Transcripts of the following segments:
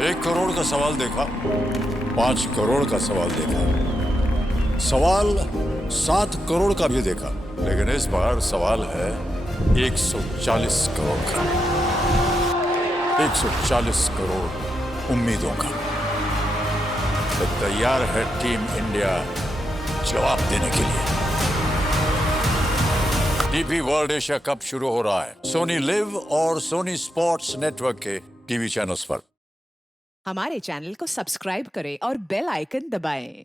1 करोड़ का सवाल देखा, 5 करोड़ का सवाल देखा, सवाल 7 करोड़ का भी देखा, लेकिन इस बार सवाल है 140 करोड़ का। 140 करोड़ उम्मीदों का। तो तैयार है टीम इंडिया जवाब देने के लिए। डीपी वर्ल्ड एशिया कप शुरू हो रहा है सोनी लिव और सोनी स्पोर्ट्स नेटवर्क के टीवी चैनल्स पर। हमारे चैनल को सब्सक्राइब करें और बेल आइकन दबाएं।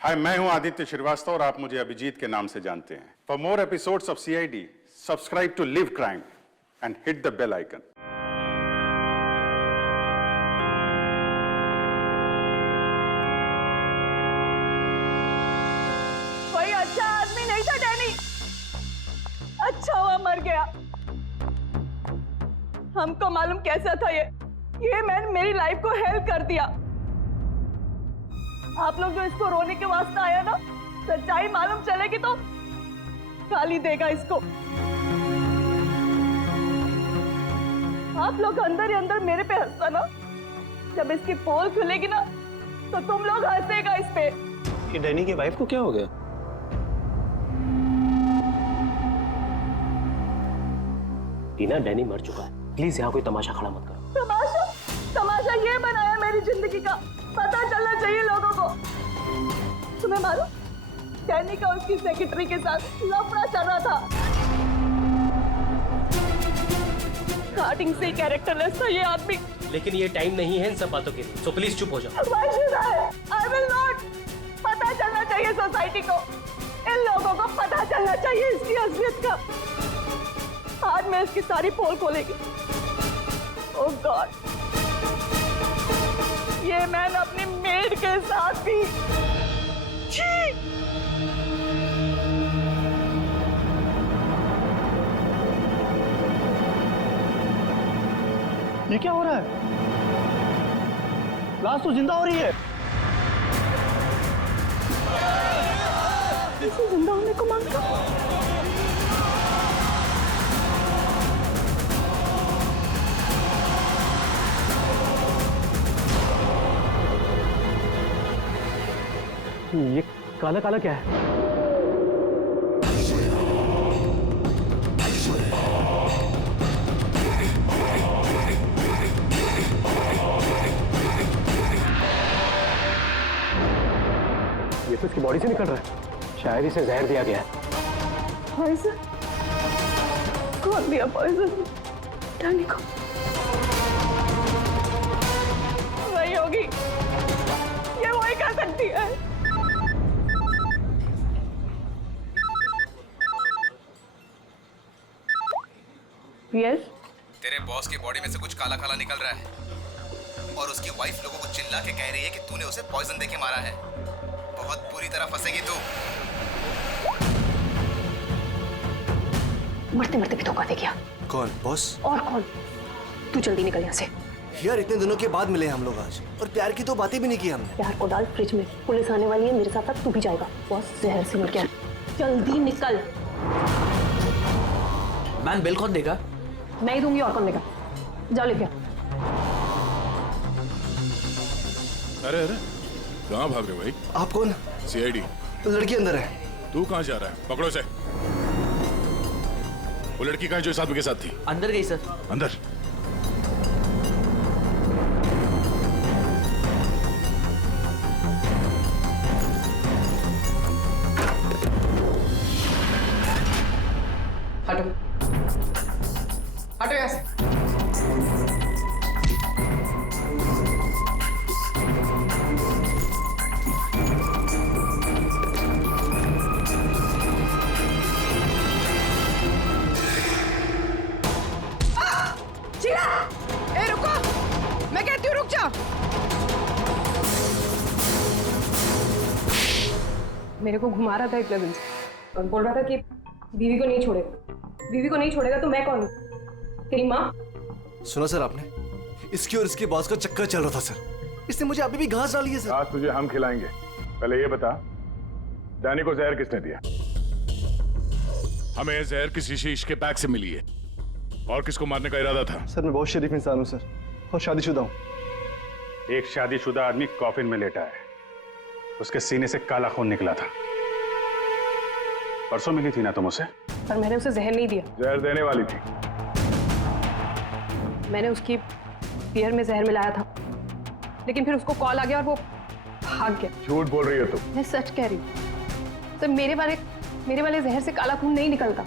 हाय, मैं हूं आदित्य श्रीवास्तव और आप मुझे अभिजीत के नाम से जानते हैं। For more episodes of CID, subscribe to Liv Crime and hit the bell icon. कोई अच्छा आदमी नहीं था डैनी। अच्छा हुआ मर गया। हमको मालूम कैसा था ये मैन मेरी लाइफ को हेल्प कर दिया। आप लोग जो इसको रोने के वास्ते आया ना, सच्चाई मालूम चलेगी तो गाली देगा इसको। आप लोग अंदर ही अंदर मेरे पे हंसता ना, जब इसकी पोल खुलेगी ना तो तुम लोग हंसेगा इस पे। कि डैनी की वाइफ को क्या हो गया? टीना, डैनी मर चुका है। प्लीज यहाँ कोई तमाशा खड़ा मत करो। तमाशा ये बनाया मेरी जिंदगी का, पता चलना चाहिए लोगों को। तुम्हें मालूम, डैनी का उसकी सेक्रेटरी के साथ लफड़ा चल रहा था। स्टार्टिंग से कैरेक्टरलेस था ये आदमी। लेकिन ये टाइम नहीं है इन सब बातों के लिए, सो प्लीज चुप हो जाओ। Why should I will not। पता चलना चाहिए सोसाइटी को, इन लोगों को पता चलना चाहिए इसकी असलियत का। आज मैं इसकी सारी पोल खोलेगी। ओह गॉड, ये मैन अपनी मेड के साथ भी। ये क्या हो रहा है? लाश तो जिंदा हो रही है। इसे जिंदा होने को मांगता। ये काला काला क्या है? ये तो इसकी बॉडी से निकल रहा है। शायद इसे जहर दिया गया है। पॉइजन? कौन दिया पॉइजन डैनी को? वही होगी, ये वही कर सकती है। यस? तेरे बॉस की बॉडी में से कुछ काला काला निकल रहा है और उसकी वाइफ लोगों को चिल्ला के कह रही है कि तूने उसे पॉइजन देके मारा है। बहुत बुरी तरह फंसेगी तू। मरते मरते भी धोखा दे गया। कौन? बॉस? और कौन? तू जल्दी निकल यहाँ से। यार, इतने दिनों के बाद मिले हम लोग आज, और प्यार की तो बातें भी नहीं की हमने। प्यार को डाल फ्रिज में, पुलिस आने वाली है, मेरे साथ साथ तू भी जाएगा। बॉस जहर से मर गया। जल्दी निकल। मैन, बिल कौन देगा? मैं ही दूंगी, और कौन देगा? जाओ लेके। अरे अरे, कहाँ भाग रहे हो भाई? आप कौन? सीआईडी। लड़की अंदर है। तू कहाँ जा रहा है? पकड़ो इसे। वो लड़की कहाँ है जो इस आदमी के साथ थी? अंदर गई सर। अंदर? हटो हटो यहाँ से। ए रुको, मैं कहती हूँ रुक जा। मेरे को घुमा रहा था इतने दिन से और बोल रहा था कि बीवी को नहीं छोड़ेगा। बीवी को नहीं छोड़ेगा तो मैं कौन हूँ? तेरी माँ? सुना सर आपने? इसकी और इसके बॉस का चक्कर चल रहा था सर। इसने मुझे अभी भी घास डाली है सर। आज तुझे हम खिलाएंगे। पहले ये बता, डैनी को जहर किसने दिया? हमें जहर किसी शीश के पैक से मिली है। और किसको मारने का इरादा था? सर मैं बहुत शरीफ इंसान हूँ सर, और शादीशुदा हूँ। एक शादीशुदा आदमी कॉफिन में लेटा है, उसके सीने से काला खून निकला था। परसों मिली थी ना तुम उसे? पर मैंने उसे जहर नहीं दिया। जहर देने वाली थी। मैंने उसकी बियर में जहर मिलाया था, लेकिन फिर उसको कॉल आ गया और वो भाग गया। झूठ बोल रही हो तुम। मैं सच कह रही हूँ सर, मेरे वाले जहर से काला खून नहीं निकलता।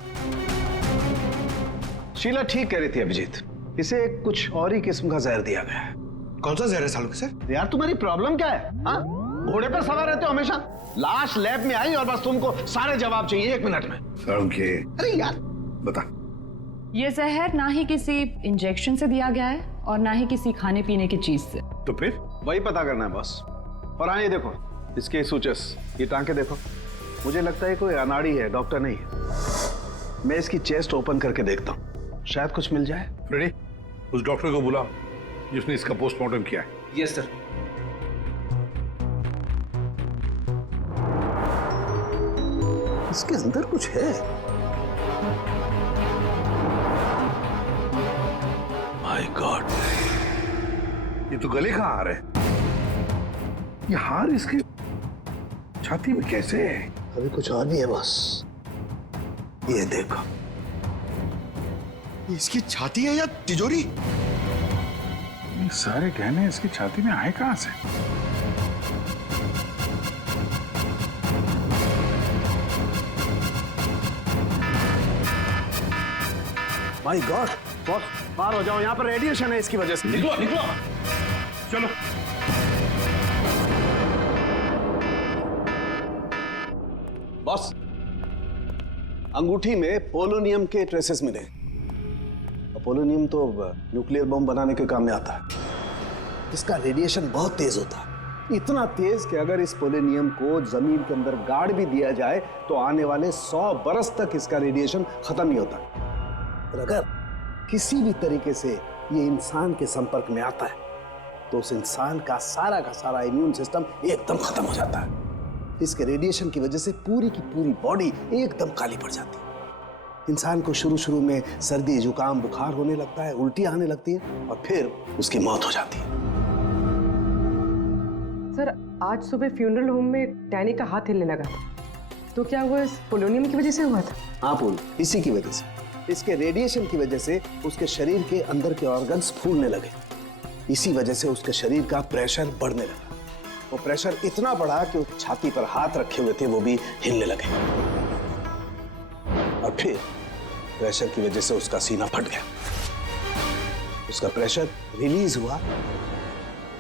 शीला ठीक कह रही थी अभिजीत, इसे कुछ और ही किस्म का जहर दिया गया है। कौन सा जहर है सालू के सर? यार तुम्हारी प्रॉब्लम क्या है? हाँ, घोड़े पर सवार रहते हो हमेशा। लाश लैब में आई और बस तुमको सारे जवाब चाहिए 1 मिनट में। अरे यार बता। ये जहर ना ही किसी इंजेक्शन से दिया गया है और ना ही किसी खाने पीने की चीज से। तो फिर वही पता करना है बॉस। और हाँ, ये देखो इसके सूचस, ये टांके देखो। मुझे लगता है कोई अनाड़ी है, डॉक्टर नहीं है। मैं इसकी चेस्ट ओपन करके देखता हूँ, शायद कुछ मिल जाए। रेडी? उस डॉक्टर को बुला जिसने इसका पोस्टमार्टम किया है। Yes sir. इसके अंदर कुछ है। माय गॉड, ये तो गले का हार है। ये हार इसके छाती में कैसे है? अभी कुछ और भी है बॉस, ये देखो। ये इसकी छाती है या तिजोरी? ये सारे गहने इसकी छाती में आए कहां से? माय गॉड बॉस, बाहर हो जाओ, यहाँ पर रेडिएशन है इसकी वजह से। निकलो निकलो, चलो। बॉस, अंगूठी में पोलोनियम के ट्रेसेस मिले। पोलोनियम तो न्यूक्लियर बम बनाने के काम में आता है। इसका रेडिएशन बहुत तेज होता है, इतना तेज कि अगर इस पोलोनियम को जमीन के अंदर गाड़ भी दिया जाए तो आने वाले 100 बरस तक इसका रेडिएशन खत्म नहीं होता। और अगर किसी भी तरीके से ये इंसान के संपर्क में आता है तो उस इंसान का सारा इम्यून सिस्टम एकदम खत्म हो जाता है। इसके रेडिएशन की वजह से पूरी की पूरी बॉडी एकदम काली पड़ जाती है। इंसान को शुरू में सर्दी, जुकाम, बुखार होने लगता है, उल्टियां आने लगती है और फिर उसकी मौत हो जाती है। सर, आज सुबह फ्यूनरल होम में डैनी का हाथ हिलने लगा था, तो क्या वो इस पोलोनियम की वजह से हुआ था? हाँ पूल, इसी की वजह से। इसके रेडिएशन की वजह से उसके शरीर के अंदर के ऑर्गन्स फूलने लगे। इसी वजह से उसके शरीर का प्रेशर बढ़ने लगा। वो प्रेशर इतना बढ़ा कि उस छाती पर हाथ रखे हुए थे वो भी हिलने लगे। और फिर प्रेशर की वजह से उसका सीना फट गया, उसका प्रेशर रिलीज हुआ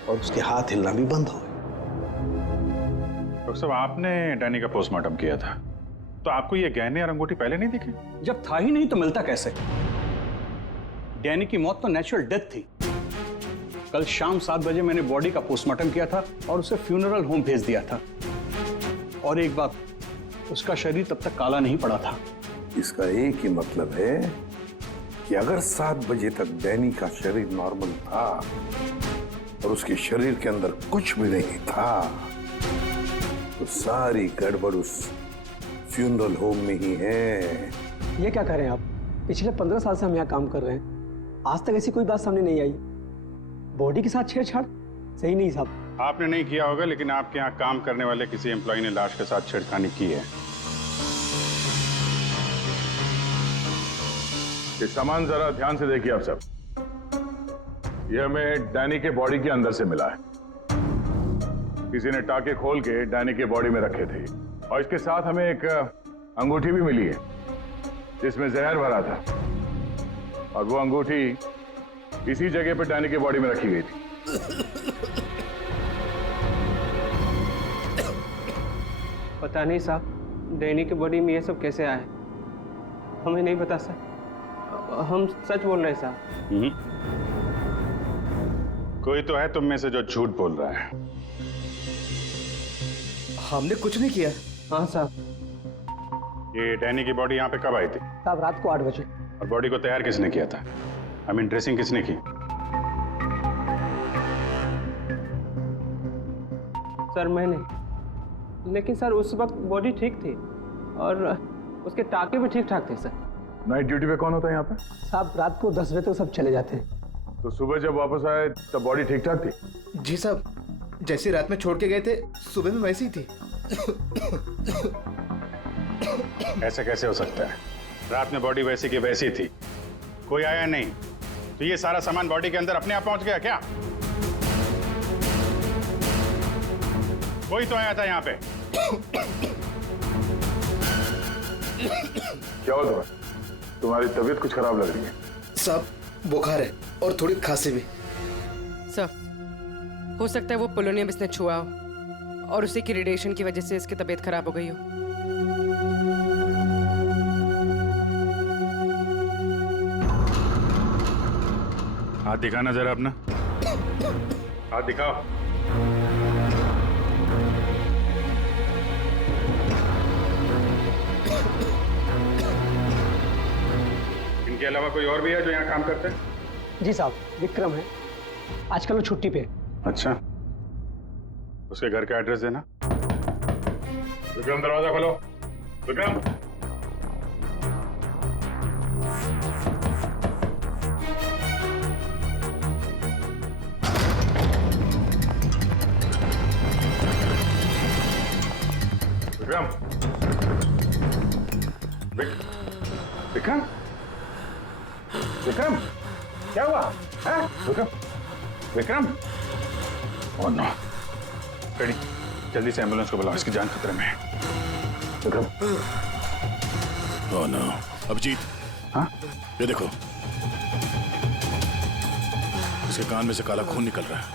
और उसके हाथ हिलना भी बंद हो गए। डॉक्टर साहब, आपने डैनी का पोस्टमार्टम किया था, तो आपको ये गहने और अंगूठी पहले नहीं दिखे? जब था ही नहीं तो मिलता कैसे? डैनी की मौत तो नेचुरल डेथ थी। कल शाम 7 बजे मैंने बॉडी का पोस्टमार्टम किया था और उसे फ्यूनरल होम भेज दिया था। और एक बात, उसका शरीर तब तक काला नहीं पड़ा था। इसका एक ही मतलब है कि अगर 7 बजे तक डैनी का शरीर नॉर्मल था और उसके शरीर के अंदर कुछ भी नहीं था, तो सारी गड़बड़ उस फ्यूनरल होम में ही है। ये क्या करें आप? पिछले 15 साल से हम यहाँ काम कर रहे हैं, आज तक ऐसी कोई बात सामने नहीं आई। बॉडी के साथ छेड़छाड़ सही नहीं साहब। आपने नहीं किया होगा, लेकिन आपके यहाँ काम करने वाले किसी एम्प्लॉय ने लाश के साथ छेड़खानी की है। ये सामान जरा ध्यान से देखिए आप सब। ये हमें डैनी के बॉडी के अंदर से मिला है। किसी ने टाके खोल के डैनी के बॉडी में रखे थे और इसके साथ हमें एक अंगूठी भी मिली है जिसमें जहर भरा था, और वो अंगूठी इसी जगह पे डैनी के बॉडी में रखी गई थी। पता नहीं साहब, डैनी के बॉडी में ये सब कैसे आया, हमें नहीं पता सर। हम सच बोल रहे हैं साहब। कोई तो है तुम में से जो झूठ बोल रहा है। हमने कुछ नहीं किया। हाँ साहब। ये डैनी की बॉडी यहाँ पे कब आई थी? साहब रात को 8 बजे। और बॉडी को तैयार किसने किया था? आई मीन ड्रेसिंग किसने की? सर मैंने, लेकिन सर उस वक्त बॉडी ठीक थी और उसके टाके भी ठीक ठाक थे सर। नाइट ड्यूटी पे कौन होता है यहाँ पे? साहब रात को 10 बजे तक सब चले जाते हैं। तो सुबह जब वापस आए तब बॉडी ठीक ठाक थी? जी साहब, जैसी रात में छोड़ के गए थे सुबह में वैसी ही थी। ऐसा कैसे हो सकता है? रात में बॉडी वैसी की वैसी थी, कोई आया नहीं, तो ये सारा सामान बॉडी के अंदर अपने आप पहुंच गया क्या? कोई तो आया था यहाँ पे। क्या हो तुम्हें? तुम्हारी तबीयत कुछ खराब लग रही है। साहब बुखार है और थोड़ी खांसी भी। सर, हो सकता है वो पोलोनियम इसने छुआ हो और उसी की रेडिएशन की वजह से इसकी तबीयत खराब हो गई हो। हाथ दिखाना जरा अपना, हाथ दिखाओ। इनके अलावा कोई और भी है जो यहाँ काम करते हैं? जी साहब, विक्रम है, आजकल वो छुट्टी पे। अच्छा, उसके घर का एड्रेस देना। विक्रम, दरवाजा खोलो। विक्रम, विक्रम, विक्रम, विक्रम, क्या हुआ? है? Vikram, Vikram, oh no, ready, जल्दी से एम्बुलेंस को बुलाओ, इसकी जान खतरे में है। विक्रम, ओह नो, अभिजीत, हाँ? ये देखो, इसके कान में से काला खून निकल रहा है।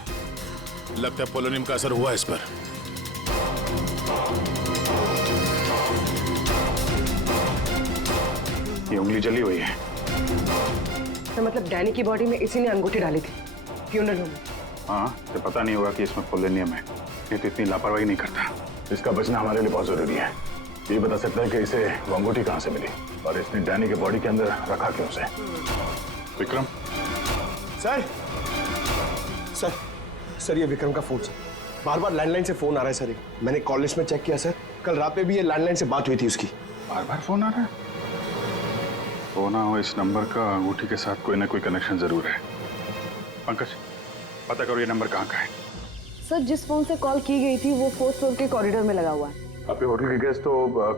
लगता है पोलोनियम का असर हुआ है इस पर। ये उंगली जली हुई है। तो मतलब डैनी की बॉडी में इसी ने अंगूठी डाली थी फ्यूनरल होम में। हाँ, तो पता नहीं होगा कि इसमें पोलोनियम है। ये तो इतनी लापरवाही नहीं करता। इसका बचना हमारे लिए बहुत जरूरी है। ये बता सकता है कि इसे वो अंगूठी कहाँ से मिली और इसने डैनी के बॉडी के अंदर रखा क्यों उसे। विक्रम, सर सर ये विक्रम का फोन सर, बार बार लैंडलाइन से फोन आ रहा है सर। मैंने कॉल लिस्ट में चेक किया सर, कल रात में भी ये लैंडलाइन से बात हुई थी उसकी। बार बार फोन आ रहा है? हो ना हो, इस नंबर का अंगूठी के साथ कोई ना कोई कनेक्शन जरूर है। पंकज, पता करो ये नंबर कहाँ का है। सर, जिस फोन से कॉल की गई थी वो 4th फ्लोर के कॉरिडोर में लगा हुआ है। आपके होटल के गेस्ट तो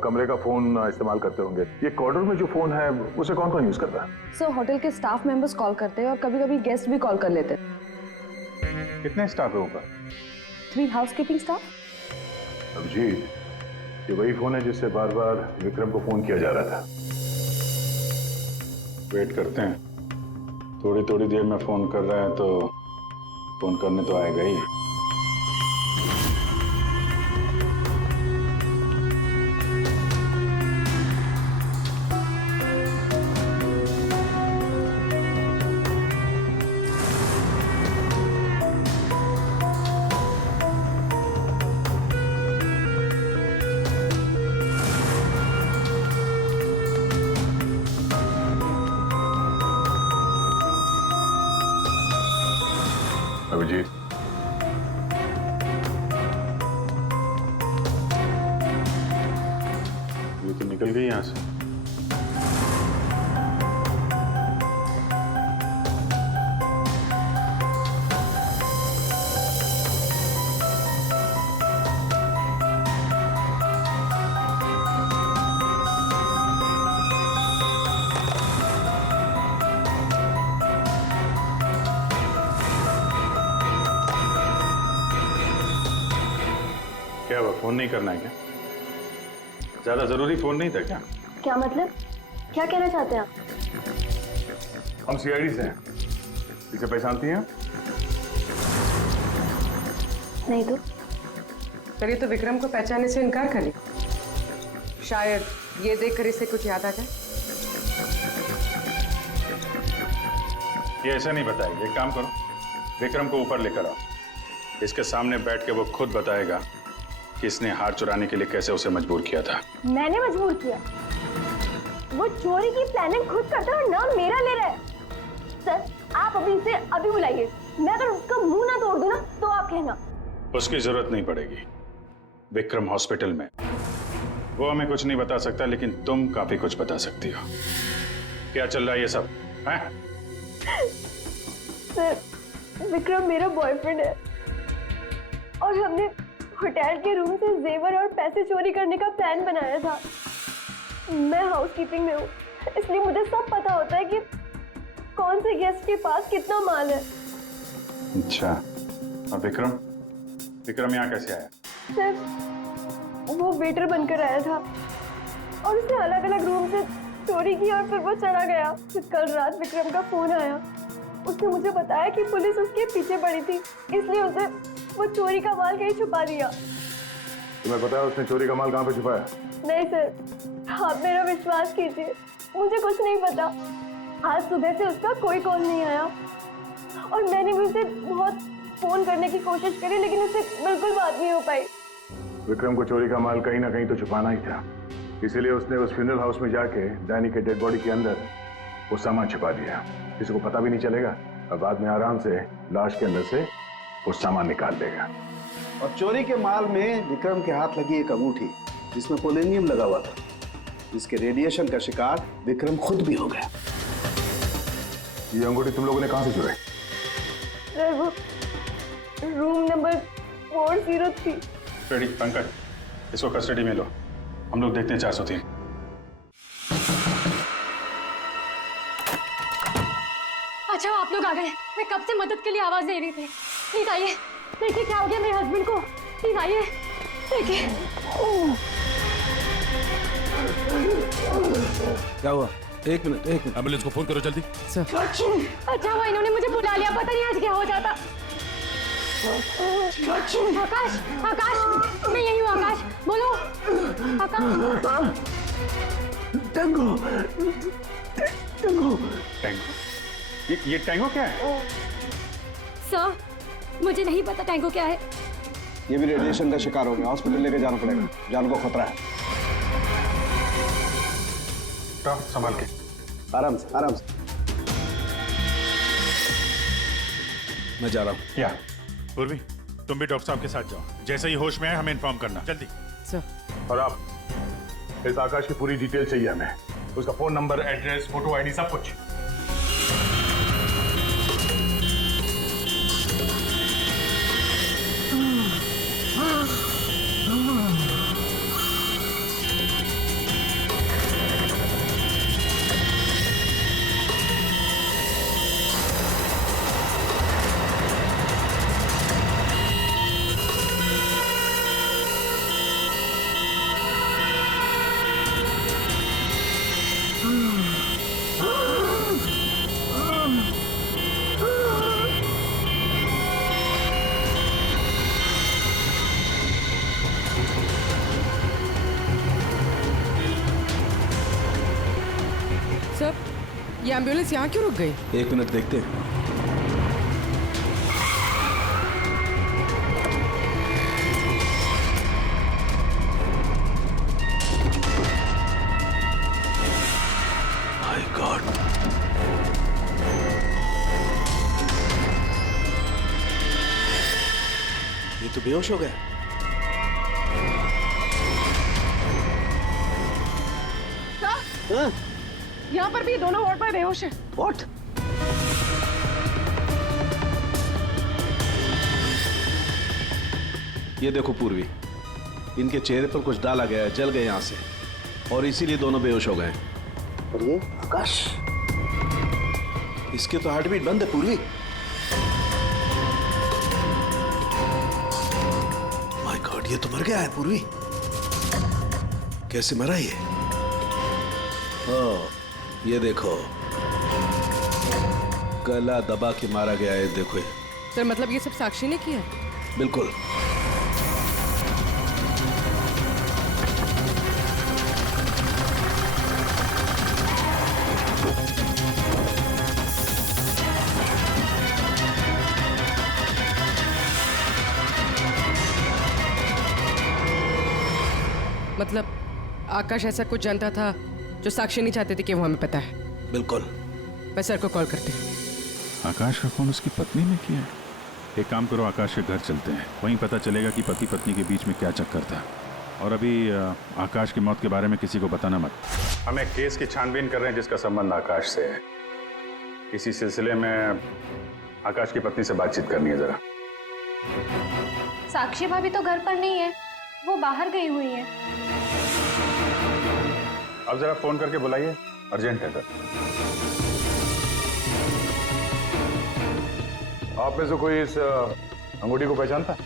कमरे का फोन इस्तेमाल करते होंगे। ये कॉरिडोर में जो फोन है उसे कौन कौन यूज करता है? सर, होटल के स्टाफ मेंबर्स कॉल करते हैं और कभी कभी गेस्ट भी कॉल कर लेते हैं। कितने स्टाफ है ऊपर? 3 हाउसकीपिंग स्टाफ। अभिजीत, ये वही फोन है जिससे बार बार विक्रम को फोन किया जा रहा था। वेट करते हैं, थोड़ी थोड़ी देर में फोन कर रहा है तो फोन करने तो आएगा ही। अभिजीत, ये तो निकल गई यहाँ से। क्या हुआ, फोन नहीं करना है क्या? ज्यादा जरूरी फोन नहीं था क्या? क्या मतलब? क्या कहना चाहते हैं आप? हम सीआईडी से हैं। इसे पहचानती हैं? नहीं तो। चलिए, तो विक्रम को पहचानने से इनकार कर लिया। शायद ये देखकर इसे कुछ याद आ जाए। ये ऐसा नहीं बताएगी। एक काम करो, विक्रम को ऊपर लेकर आओ, इसके सामने बैठ के वो खुद बताएगा कि इसने हार चुराने के लिए कैसे उसे मजबूर किया था। मैंने मजबूर किया? वो चोरी की प्लानिंग खुद करता है और नाम मेरा ले रहा है। सर, आप अभी इसे अभी बुलाइए। मैं अगर उसका मुंह ना तोड़ दूं ना तो आप कहना। उसकी जरूरत नहीं पड़ेगी। विक्रम हॉस्पिटल में, वो हमें कुछ नहीं बता सकता, लेकिन तुम काफी कुछ बता सकती हो। क्या चल रहा है ये सब? हैं? सर विक्रम मेरा बॉयफ्रेंड है और हमने होटल के रूम से जेवर और पैसे चोरी करने का प्लान बनाया था। मैं हाउसकीपिंग में हूँ, इसलिए मुझे सब पता होता है कि कौन से गेस्ट के पास कितना माल है। अच्छा, अब विक्रम यहाँ कैसे आया? सर वो वेटर बनकर आया था और उसने अलग अलग रूम से चोरी की और फिर वो चला गया। फिर कल रात विक्रम का फोन आया, उसने मुझे बताया कि पुलिस उसके पीछे पड़ी थी, इसलिए उसे वो चोरी का माल कहीं छुपा दिया। तुम्हें पता है उसने चोरी का माल कहाँ पे छुपाया? नहीं सर, आप मेरा विश्वास कीजिए, मुझे कुछ नहीं पता। आज सुबह से उसका कोई कॉल नहीं आया और मैंने भी उसे बहुत फोन करने की कोशिश करी, लेकिन उससे बिल्कुल बात नहीं हो पाई। विक्रम को चोरी का माल कहीं ना कहीं तो छुपाना ही था, इसीलिए उसने उस फ्यूनरल हाउस में जाके डैनी के डेड बॉडी के अंदर वो सामान छुपा दिया। किसी को पता भी नहीं चलेगा और बाद में आराम से लाश के अंदर से वो सामान निकाल देगा। और चोरी के माल में विक्रम के हाथ लगी एक अंगूठी जिसमें पोलोनियम लगा हुआ था, जिसके रेडिएशन का शिकार विक्रम खुद भी हो गया। ये अंगूठी तुम लोगों ने कहां से चुराई? सर वो रूम नंबर 403। रेडी पंकज, इसको कस्टडी में लो, हम लोग देखते हैं 403। अच्छा आप लोग आ गए, मैं कब से मदद के लिए आवाज दे रही थी। प्लीज आइए, देखिए क्या हो गया मेरे हस्बैंड को। प्लीज आइए, देखिए। क्या हुआ? एक मिनट एम्बुलेंस को फोन करो जल्दी। अच्छा हुआ इन्होंने मुझे बुला लिया, पता नहीं आज क्या हो जाता। आकाश, आकाश, मैं यही हूँ। आकाश बोलो। आकाश। Tango, tango, tango. ये टैंगो क्या है? सर मुझे नहीं पता टैंगो क्या है। ये भी रेडिएशन का शिकार हो गया, हॉस्पिटल लेके जाना पड़ेगा, जान को खतरा है। संभाल के, आराम से, आराम से। मैं जा रहा हूँ। क्या पूर्वी, तुम भी डॉक्टर साहब के साथ जाओ, जैसे ही होश में आए हमें इन्फॉर्म करना, जल्दी। सर और आप इस आकाश की पूरी डिटेल चाहिए हमें, उसका phone number, address, photo, ID, सब कुछ। सर ये एम्बुलेंस यहाँ क्यों रुक गई? एक मिनट देखते हैं। माय गॉड, ये तो बेहोश हो गया। हाँ? यहाँ पर भी दोनों वार्ड पर बेहोश है। What? ये देखो पूर्वी, इनके चेहरे पर कुछ डाला गया है, जल गए यहां से, और इसीलिए दोनों बेहोश हो गए। और ये आकाश, इसके तो हार्ट बीट बंद है पूर्वी। माय गॉड, ये तो मर गया है पूर्वी। कैसे मरा ये? ओह, ये देखो, गला दबा के मारा गया है, देखो। सर मतलब ये सब साक्षी ने किया? बिल्कुल। मतलब आकाश ऐसा कुछ जानता था जो साक्षी नहीं चाहते थे कि वो हमें पता है। बिल्कुल। मैं सर को कॉल करती हूँ। आकाश का फोन उसकी पत्नी ने किया? एक काम करो, आकाश के घर चलते हैं, वहीं पता चलेगा कि पति पत्नी के बीच में क्या चक्कर था। और अभी आकाश की मौत के बारे में किसी को बताना मत। हमें केस की छानबीन कर रहे हैं जिसका संबंध आकाश से है। इसी सिलसिले में आकाश की पत्नी से बातचीत करनी है जरा। साक्षी भाभी तो घर पर नहीं है, वो बाहर गई हुई है। अब जरा फोन करके बुलाइए, अर्जेंट है सर। आप में से कोई इस अंगूठी को पहचानता?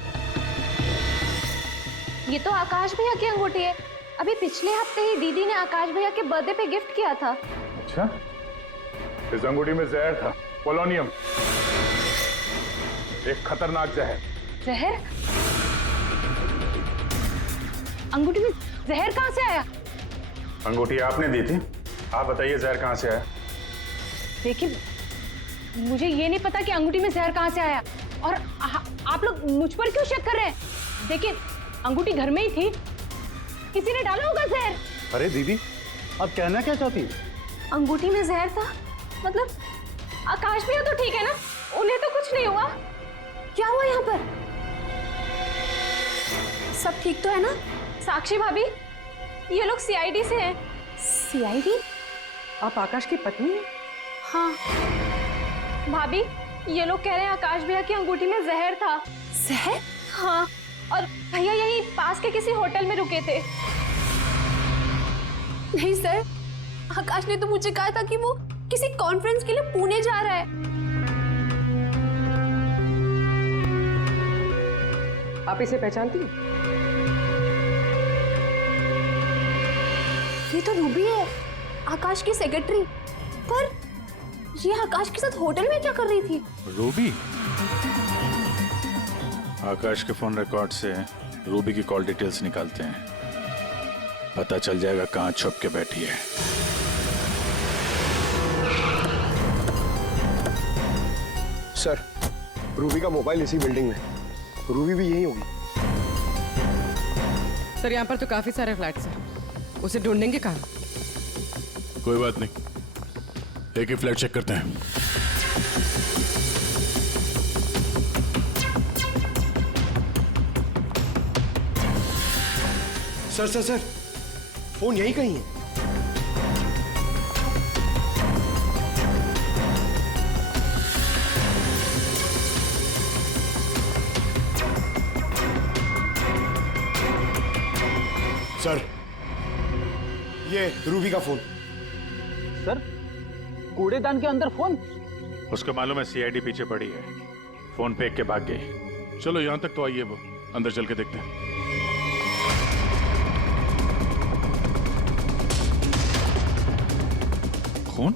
ये तो आकाश भैया की अंगूठी है। अभी पिछले हफ्ते ही दीदी ने आकाश भैया के बर्थडे पे गिफ्ट किया था। अच्छा, इस अंगूठी में जहर था, पोलोनियम, एक खतरनाक जहर। जहर? अंगूठी में जहर कहाँ से आया? अंगूठी आपने दी थी, आप बताइए जहर कहाँ से आया? देखिए, मुझे ये नहीं पता कि अंगूठी में जहर कहाँ से आया, और आप लोग मुझ पर क्यों शक कर रहे हैं? देखिए, अंगूठी घर में ही थी, किसी ने डाला होगा जहर। अरे दीदी, अब कहना क्या चाहती है? अंगूठी में जहर था, मतलब आकाश भैया तो ठीक है ना, उन्हें तो कुछ नहीं हुआ। क्या हुआ यहाँ पर? सब ठीक तो है ना? साक्षी भाभी, ये लोग सीआईडी से हैं। सीआईडी? आप आकाश की पत्नी हैं? हाँ भाभी, ये लोग कह रहे हैं आकाश भैया की अंगूठी में जहर था। जहर? हाँ, और भैया यहीं पास के किसी होटल में रुके थे। नहीं सर, आकाश ने तो मुझे कहा था कि वो किसी कॉन्फ्रेंस के लिए पुणे जा रहा है। आप इसे पहचानती हैं? ये तो रूबी है, आकाश की सेक्रेटरी। पर ये आकाश के साथ होटल में क्या कर रही थी? रूबी? आकाश के फोन रिकॉर्ड से रूबी की कॉल डिटेल्स निकालते हैं, पता चल जाएगा कहां छुप के बैठी है। सर, रूबी का मोबाइल इसी बिल्डिंग में, रूबी भी यही होगी। सर, यहाँ पर तो काफी सारे फ्लैट्स हैं, उसे ढूंढेंगे कहाँ? कोई बात नहीं, एक ही फ्लैट चेक करते हैं। सर, फोन यहीं कहीं है। सर, ये रूबी का फोन। सर, कूड़ेदान के अंदर फोन? उसको मालूम है सीआईडी पीछे पड़ी है, फोन फेंक के भाग गई। चलो यहां तक तो आइए, वो अंदर चल के देखते हैं। खून?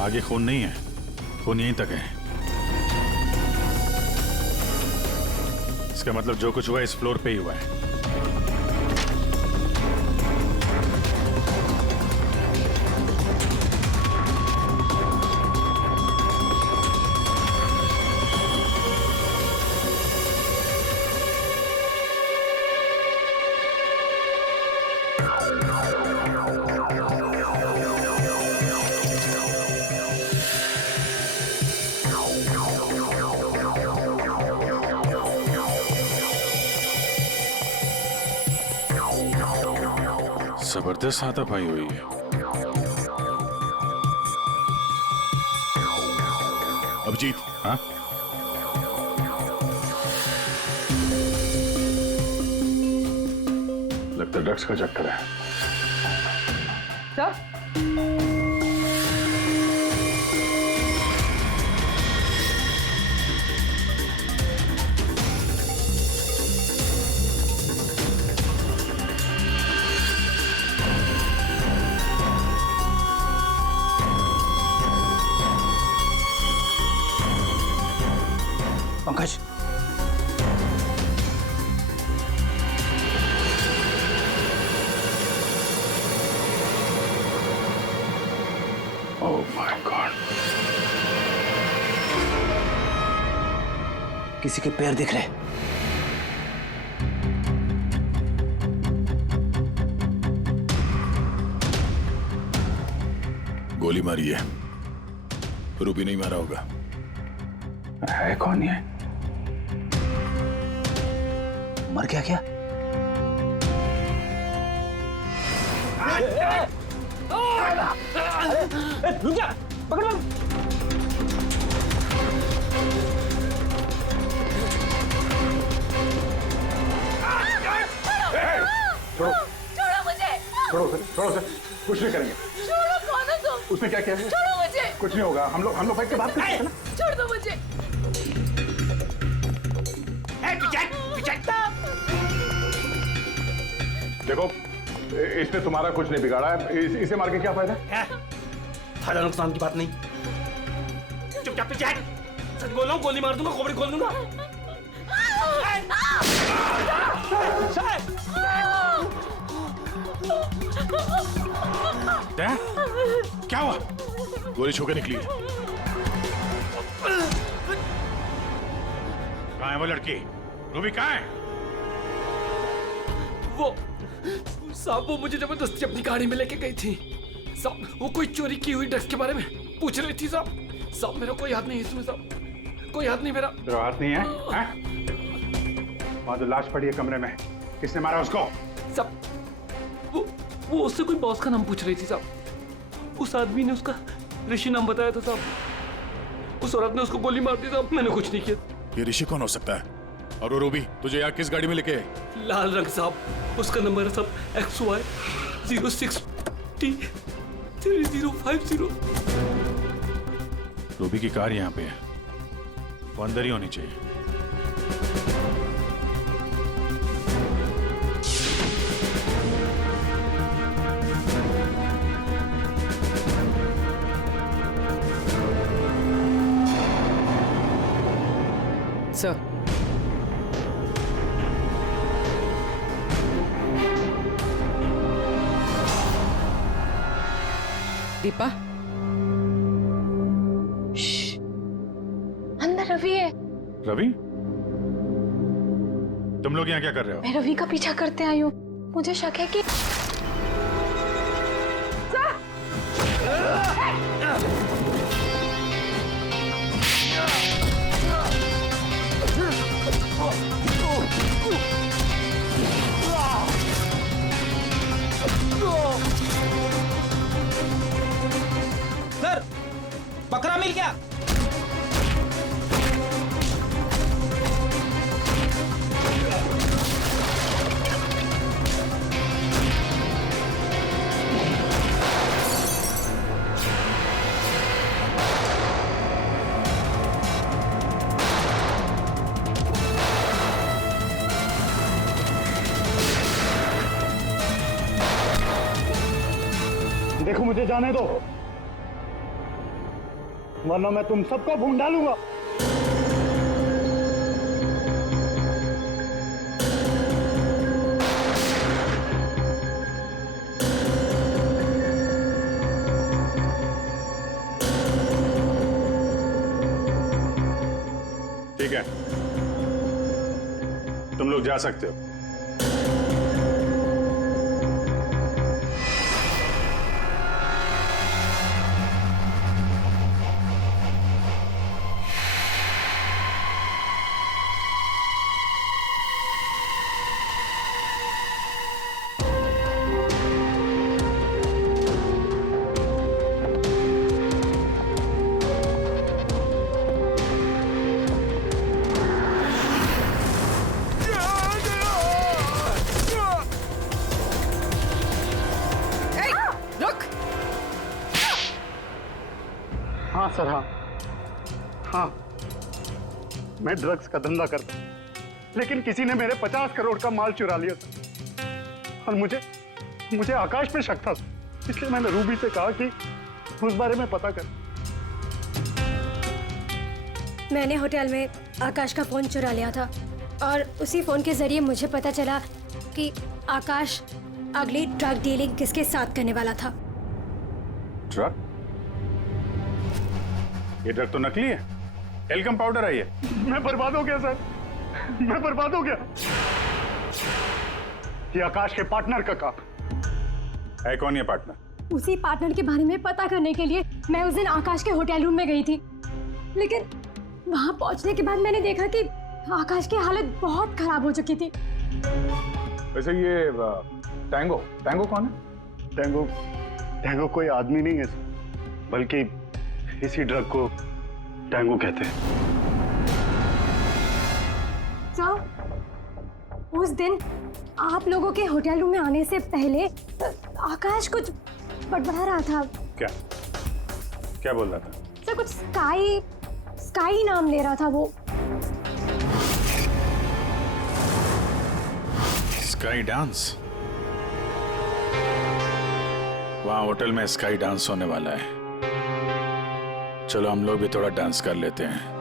आगे खून नहीं है, खून यहीं तक है। इसका मतलब जो कुछ हुआ इस फ्लोर पे ही हुआ है। जबरदस्त हाथापाई हुई है। अभिजीत। हाँ? लगता ड्रग्स का चक्कर है। Sir, Pankaj, oh my God, किसी के पैर दिख रहे। गोली मारी है, रूबी नहीं मारा होगा। है कौन ये? मर गया क्या? रुक जा, पकड़। छोड़ो मुझे। छोड़ो सर, कुछ नहीं करेंगे। छोड़ो, कौन हो तुम? उसने क्या किया है? छोड़ो मुझे। कुछ नहीं होगा, हम लोग बैठ के बात करते हैं ना। छोड़ दो मुझे। देखो, इसने तुम्हारा कुछ नहीं बिगाड़ा है, इसे मार के क्या फायदा? फायदा नुकसान की बात नहीं। चुपचाप पीछे हट। सच बोल रहा हूँ, गोली मार दूंगा, खोपड़ी खोल दूंगा। क्या हुआ? गोली छू के निकली है। कहाँ है वो लड़की? रूबी कहाँ है? वो साहब, वो मुझे जबरदस्ती अपनी गाड़ी में लेके गई थी साहब। वो कोई चोरी की हुई ड्रग्स के बारे में पूछ रही थी साहब। साहब मेरा कोई हाथ नहीं है इसमें साहब, कोई हाथ नहीं मेरा। तेरा हाथ नहीं है? वहाँ जो लाश पड़ी है कमरे में, किसने मारा उसको? साहब वो उससे कोई बॉस का नाम पूछ रही थी साहब। उस आदमी ने उसका ऋषि नाम बताया था साहब। उस औरत ने उसको गोली मार दी साहब। मैंने कुछ नहीं किया। ये ऋषि कौन हो सकता है? और वो रूबी तुझे यहाँ किस गाड़ी में लेके? लाल रंग साहब, उसका नंबर है साहब XY 06T 3050। रूबी की कार यहाँ पे है, वो अंदर ही होनी चाहिए। सर, दीपा, अंदर रवि है। रवि, तुम लोग यहाँ क्या कर रहे हो? मैं रवि का पीछा करते आई हूँ। मुझे शक है कि सर, बकरा मिल गया। देखो, मुझे जाने दो, वरना मैं तुम सबको भून डालूंगा। ठीक है, तुम लोग जा सकते हो। हाँ सर, हाँ, मैं ड्रग्स का धंधा करता हूँ, लेकिन किसी ने मेरे 50 करोड़ का माल चुरा लिया सर। और मुझे आकाश पे शक था, इसलिए मैंने रूबी से कहा कि उस बारे में पता कर। मैंने होटल में आकाश का फोन चुरा लिया था और उसी फोन के जरिए मुझे पता चला कि आकाश अगली ड्रग डीलिंग किसके साथ करने वाला था। ड्रग? ये ड्रग तो नकली है, एल्कम पाउडर है ये। मैं बर्बाद हो गया सर, मैं बर्बाद हो गया। ये आकाश के पार्टनर का काम है। कौन ये पार्टनर? उसी पार्टनर के बारे में पता करने के लिए मैं उस दिन आकाश के होटल रूम में गई थी, लेकिन वहां पहुंचने के बाद मैंने देखा कि आकाश की हालत बहुत खराब हो चुकी थी। वैसे ये टैंगो टैंगो कौन है? टैंगो टैंगो कोई आदमी नहीं है, बल्कि इसी ड्रग को टैंगो कहते हैं। सर, उस दिन आप लोगों के होटल रूम में आने से पहले आकाश कुछ बड़बड़ा रहा था। क्या क्या बोल रहा था? सर, कुछ स्काई नाम ले रहा था वो। Sky dance? वहां होटल में स्काई डांस होने वाला है। चलो हम लोग भी थोड़ा डांस कर लेते हैं।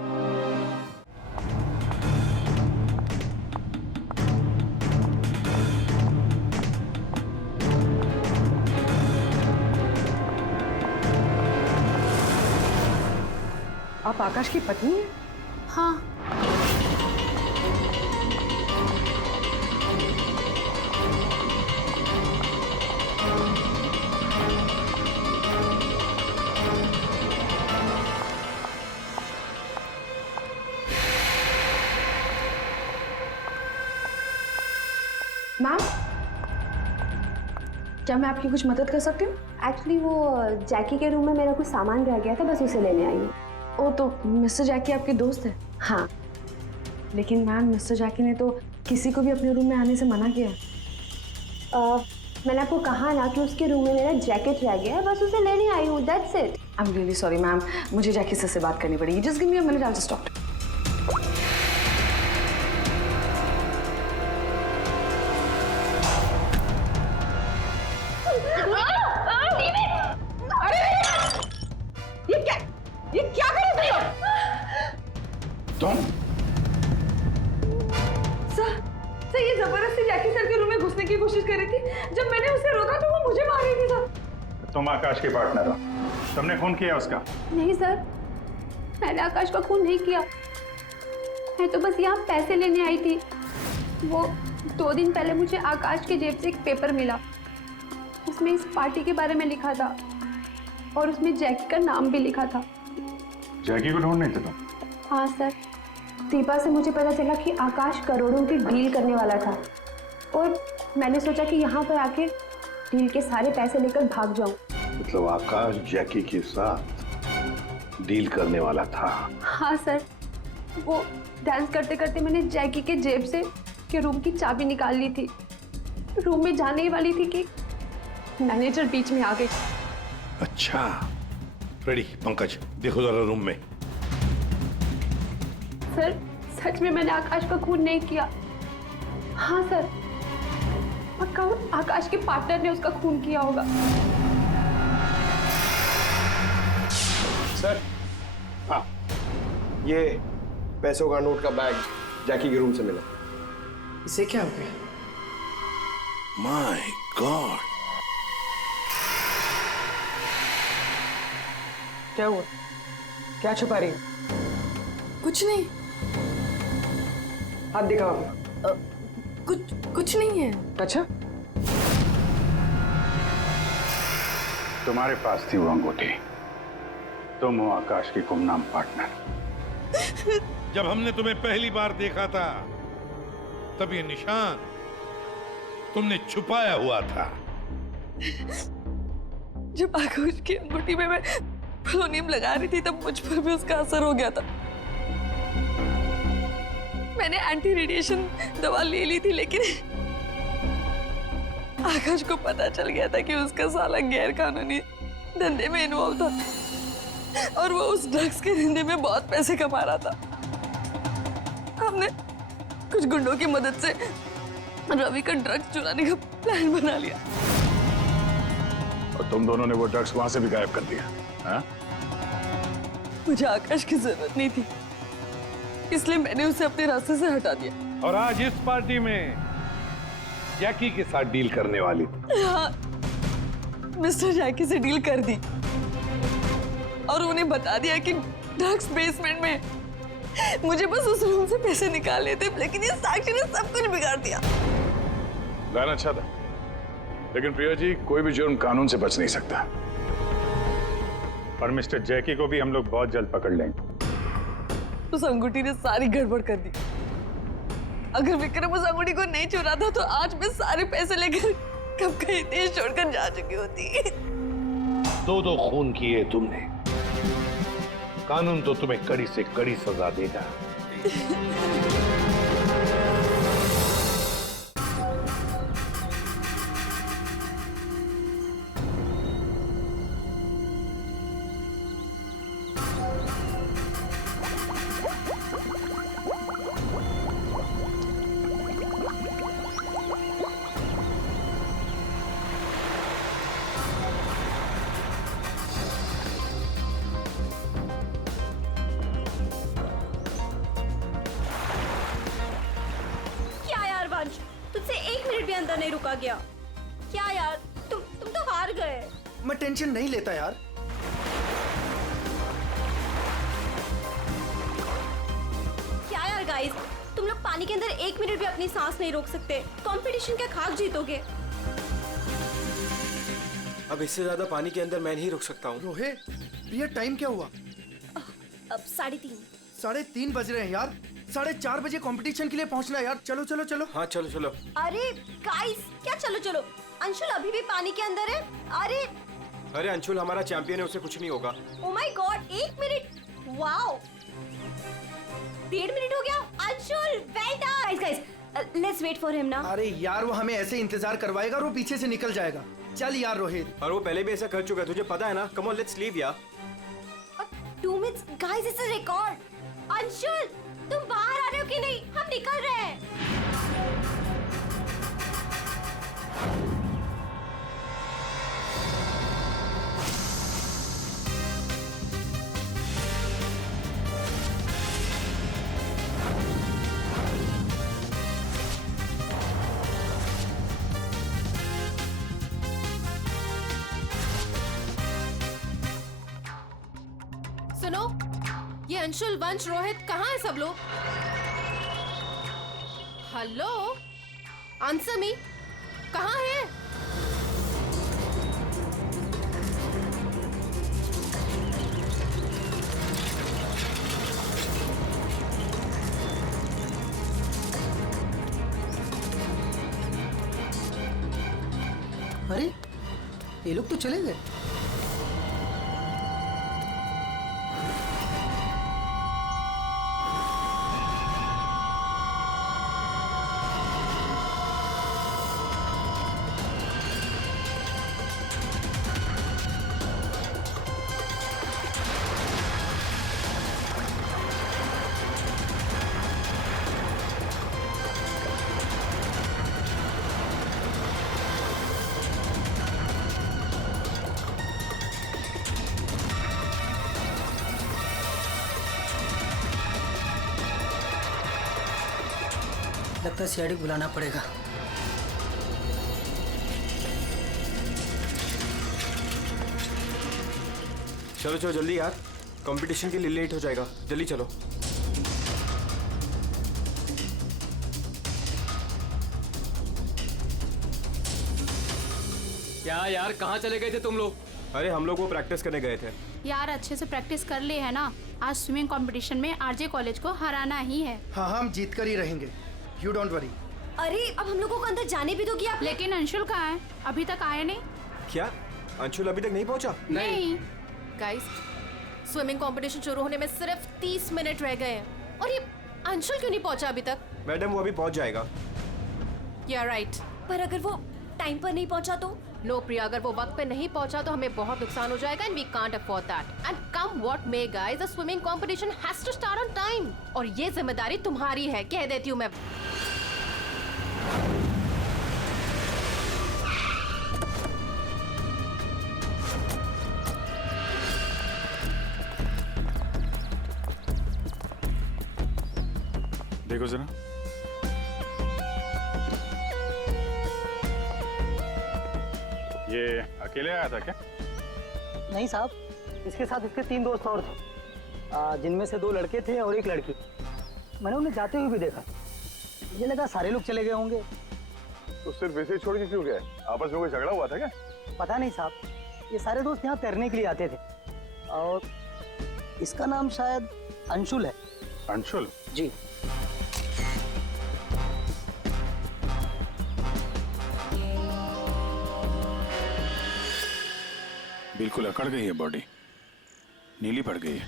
आप आकाश की पत्नी हैं? हाँ। मैम, क्या मैं आपकी कुछ मदद कर सकती हूँ? एक्चुअली वो जैकी के रूम में मेरा कुछ सामान रह गया था, बस उसे लेने आई हूँ। ओ, तो मिस्टर जैकी आपके दोस्त है? हाँ। लेकिन मैम, मिस्टर जैकी ने तो किसी को भी अपने रूम में आने से मना किया। मैंने आपको कहा ना कि उसके रूम में मेरा जैकेट रह गया है, बस उसे लेने आई हूँ, that's it. I am really sorry ma'am, मुझे जैकी सर से बात करनी पड़ेगी। Just give me a minute, I will just talk. ये क्या कर रहे हो तुम? सर, ये जबरदस्ती जैकी सर के रूम में घुसने की कोशिश कर रही थी। जब मैंने उसे रोका तो वो मुझे मार रही थी सर। तुम आकाश के पार्टनर हो, तुमने खून किया उसका? नहीं सर, मैंने आकाश का खून नहीं किया। मैं तो बस यहाँ पैसे लेने आई थी। वो 2 दिन पहले मुझे आकाश के जेब से एक पेपर मिला, उसमें इस पार्टी के बारे में लिखा था और उसमें जैकी का नाम भी लिखा था। जैकी को ढूंढ नहीं थे तुम? हाँ सर, दीपा से मुझे पता चला कि आकाश करोड़ों की डील करने वाला था और मैंने सोचा कि यहाँ पर आके डील के सारे पैसे लेकर भाग जाऊं। मतलब आकाश जैकी के साथ डील करने वाला था? हाँ सर, वो डांस करते करते मैंने जैकी के जेब से के रूम की चाबी निकाल ली थी। रूम में जाने ही वाली थी कि मैनेजर बीच में आ गई। अच्छा, रेडी पंकज, देखो जरा रूम में। सर, सच में मैंने आकाश का खून नहीं किया। हाँ सर, पक्का आकाश के पार्टनर ने उसका खून किया होगा। सर, हाँ, ये पैसों का नोट का बैग जैकी के रूम से मिला। इसे क्या हो गया? माय गॉड, क्या हुआ? क्या छुपा रही हो? कुछ नहीं। हाथ दिखाओ अपना। कुछ नहीं है। अच्छा, तुम्हारे पास थी वो अंगूठी, तुम हो आकाश की गुमनाम पार्टनर। जब हमने तुम्हें पहली बार देखा था तब ये निशान तुमने छुपाया हुआ था। जब आकाश की अंगूठी में मैं पोलोनियम लगा रही थी तब मुझ पर भी उसका असर हो गया था। मैंने एंटी रेडिएशन दवा ले ली थी, लेकिन आकाश को पता चल गया था कि उसका साला गैर कानूनी धंधे में इन्वॉल्व था और वो उस ड्रग्स के धंधे में बहुत पैसे कमा रहा था। हमने कुछ गुंडों की मदद से रवि का ड्रग्स चुराने का प्लान बना लिया। और तुम दोनों ने वो ड्रग्स वहां से भी गायब कर दिया? हाँ? मुझे आकाश की जरूरत नहीं थी, इसलिए मैंने उसे अपने रास्ते से हटा दिया। और आज इस पार्टी में जैकी के साथ डील करने वाली थी। हाँ, मिस्टर जैकी से डील कर दी और उन्हें बता दिया कि ड्रग्स बेसमेंट में। मुझे बस उस रूम से पैसे निकालने थे, लेकिन ये साक्षी ने सब कुछ बिगाड़ दिया। प्लान अच्छा था, लेकिन प्रिया जी, कोई भी जुर्म कानून से बच नहीं सकता। और मिस्टर जैकी को भी हम लोग बहुत जल्द पकड़ लेंगे। उस अंगूठी ने सारी गड़बड़ कर दी। अगर विक्रम उस अंगूठी को नहीं चुरा था तो आज मैं सारे पैसे लेकर कब कहीं देश छोड़कर जा चुकी होती। दो खून किए तुमने, कानून तो तुम्हें कड़ी से कड़ी सजा देगा। तुझसे 1 मिनट भी अंदर नहीं रुका गया। क्या यार, तुम तो हार गए। मैं टेंशन नहीं लेता यार। क्या यार गाइस, तुम लोग पानी के अंदर 1 मिनट भी अपनी सांस नहीं रोक सकते। कंपटीशन क्या खाक जीतोगे? अब इससे ज्यादा पानी के अंदर मैं नहीं रुक सकता हूँ। रोहित, प्रिया टाइम क्या हुआ? अब 3:30। 3:30 बज रहे हैं यार। 4:30 बजे कंपटीशन के लिए पहुंचना है यार। चलो चलो चलो। हाँ चलो चलो। अरे गाइस, क्या चलो चलो? अंशुल अभी भी पानी के अंदर है। अरे अंशुल हमारा चैंपियन है, उसे कुछ नहीं होगा। Oh my god, 1 minute. Wow, 1.5 minute हो गया। Anshul well done. Guys let's wait for him ना। अरे यार, वो हमें ऐसे इंतजार करवाएगा और वो पीछे से निकल जाएगा। चल यार रोहित। और वो पहले भी ऐसा कर चुका है, तुझे पता है ना। कम ऑन लेट्स लीव यार। 2 minutes guys, it's a record. Anshul तुम बाहर आ रहे हो कि नहीं? हम निकल रहे हैं। सुनो, ये अंशुल, वंश, रोहित कहाँ है सब लोग? हेलो, आंसर मी, कहाँ है? अरे ये लोग तो चले गए। लगता है सीआईडी बुलाना पड़ेगा। चलो चलो जल्दी यार, कंपटीशन के लिए लेट हो जाएगा। जल्दी चलो। क्या यार, कहाँ चले गए थे तुम लोग? अरे हम लोग वो प्रैक्टिस करने गए थे यार। अच्छे से प्रैक्टिस कर ले है ना। आज स्विमिंग कंपटीशन में आरजे कॉलेज को हराना ही है। हाँ हम जीत कर ही रहेंगे, यू डोंट वरी। अरे अब हम लोगों को अंदर जाने भी दोगी आप? लेकिन अंशुल कहाँ है? अभी तक आया नहीं। क्या अंशुल अभी तक नहीं पहुंचा? नहीं। गाइस, स्विमिंग कंपटीशन शुरू होने में सिर्फ 30 मिनट रह गए हैं और ये अंशुल क्यों नहीं पहुंचा अभी तक? मैडम वो अभी पहुंच जाएगा। या राइट। पर अगर वो टाइम पर नहीं पहुंचा तो? नो प्रिया, अगर वो वक्त पे नहीं पहुंचा तो हमें बहुत नुकसान हो जाएगा and we can't afford that. And come what may guys, the swimming competition has to start on time और ये जिम्मेदारी तुम्हारी है, कह देती हूँ मैं। देखो जरा, ये अकेले आया था क्या? नहीं साहब, इसके साथ इसके 3 दोस्त और थे, जिनमें से 2 लड़के थे और 1 लड़की। मैंने उन्हें जाते हुए भी देखा। मुझे लगा सारे लोग चले गए होंगे, तो सिर्फ ऐसे ही छोड़ के क्यों गए? आपस में कोई झगड़ा हुआ था क्या? पता नहीं साहब, ये सारे दोस्त यहाँ तैरने के लिए आते थे और इसका नाम शायद अंशुल है। अंशुल? जी। बिल्कुल अकड़ गई है बॉडी, नीली पड़ गई है।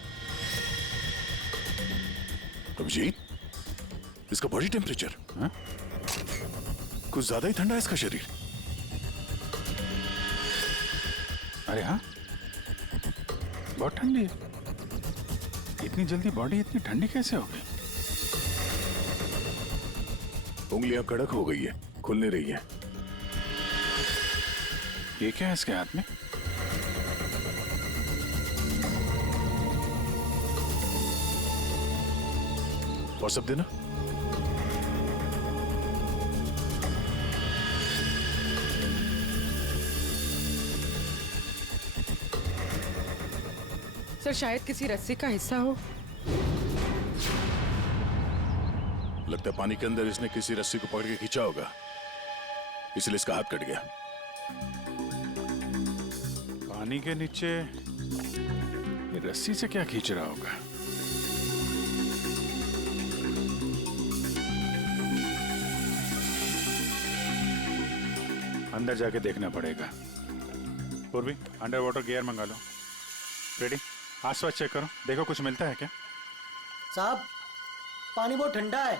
अभिजीत, इसका बॉडी टेम्परेचर कुछ ज्यादा ही ठंडा है इसका शरीर। अरे हाँ, बहुत ठंडी है। इतनी जल्दी बॉडी इतनी ठंडी कैसे हो गई? उंगलियां कड़क हो गई है, खुल नहीं रही है। ये क्या है इसके हाथ में? और सब देना। सर शायद किसी रस्सी का हिस्सा हो। लगता है पानी के अंदर इसने किसी रस्सी को पकड़ के खींचा होगा, इसलिए इसका हाथ कट गया। पानी के नीचे ये रस्सी से क्या खींच रहा होगा? अंदर जाके देखना पड़ेगा। पूर्वी, अंडर वाटर गियर मंगा लो। रेडी? आसपास चेक करो, देखो कुछ मिलता है क्या? साहब, पानी बहुत ठंडा है।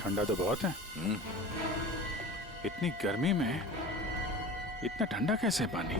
ठंडा तो बहुत है। इतनी गर्मी में इतना ठंडा कैसे पानी?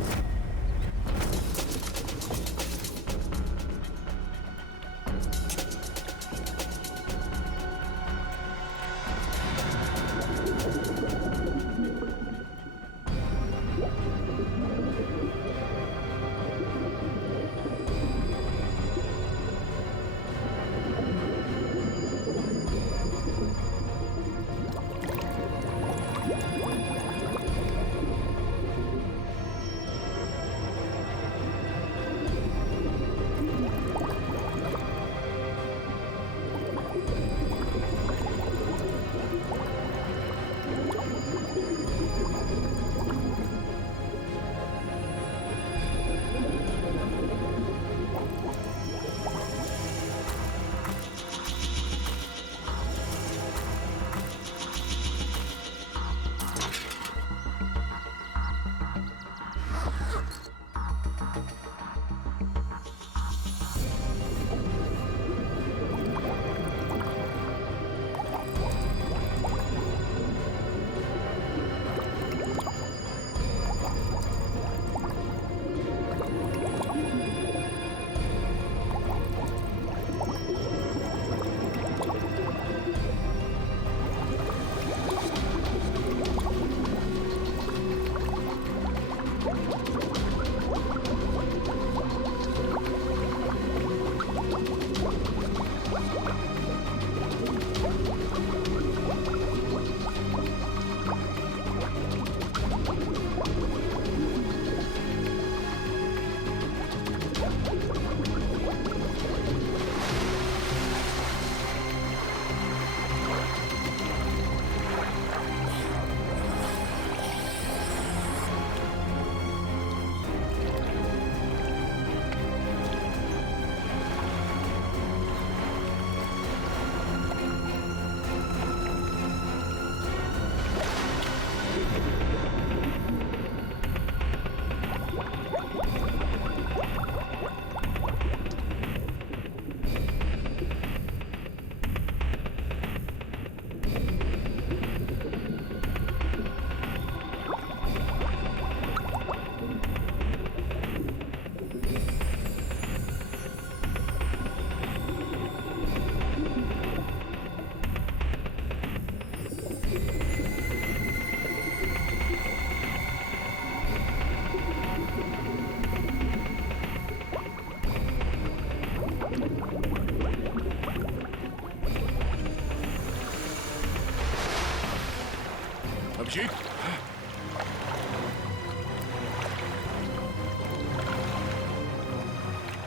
अभिजीत,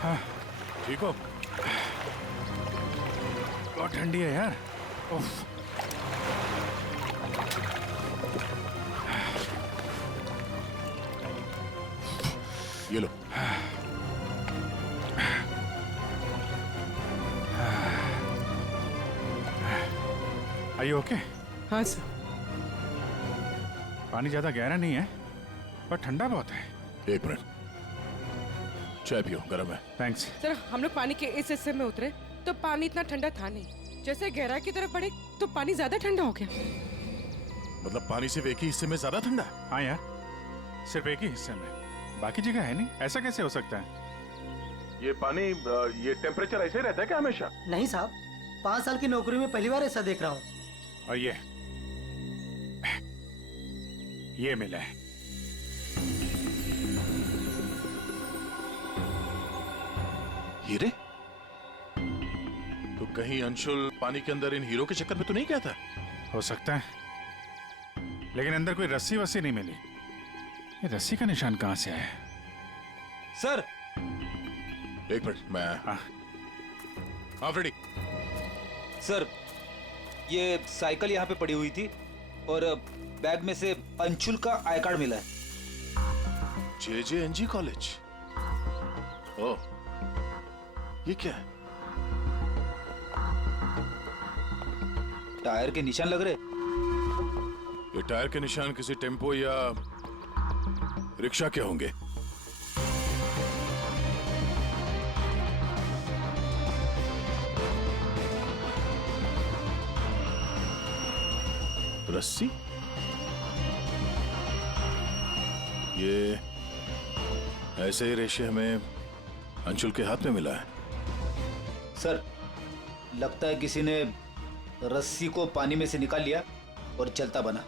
हाँ, ठीक हो? ठंडी है यार। उफ। ये लो। Are you okay? हाँ सर। पानी ज्यादा गहरा नहीं है पर ठंडा बहुत है। एक मिनट, चाय पियो, गर्म है। थैंक्स। सर हम लोग पानी के इस हिस्से में उतरे तो पानी इतना ठंडा था नहीं, जैसे गहराई की तरफ बढ़े तो पानी ज्यादा ठंडा हो गया। मतलब पानी सिर्फ एक ही हिस्से में ज्यादा ठंडा? हाँ यार, सिर्फ एक ही हिस्से में, बाकी जगह है नहीं। ऐसा कैसे हो सकता है? ये पानी, ये टेम्परेचर ऐसे ही रहता है क्या हमेशा? नहीं साहब, 5 साल की नौकरी में पहली बार ऐसा देख रहा हूँ। और ये मिला है। हीरे? तो कहीं अंशुल पानी के अंदर इन हीरो के चक्कर में तो नहीं गया था? हो सकता है, लेकिन अंदर कोई रस्सी वस्सी नहीं मिली। ये रस्सी का निशान कहां से आया? सर एक मिनट, मैं हाँ फ्रेडी। सर ये साइकिल यहाँ पे पड़ी हुई थी और बैग में से अंशुल का आई कार्ड मिला है। JJNG college? ओह, ये क्या है? टायर के निशान लग रहे। ये टायर के निशान किसी टेम्पो या रिक्शा के होंगे। रस्सी? ये ऐसे ही रेशे हमें अंशुल के हाथ में मिला है। सर लगता है किसी ने रस्सी को पानी में से निकाल लिया और चलता बना।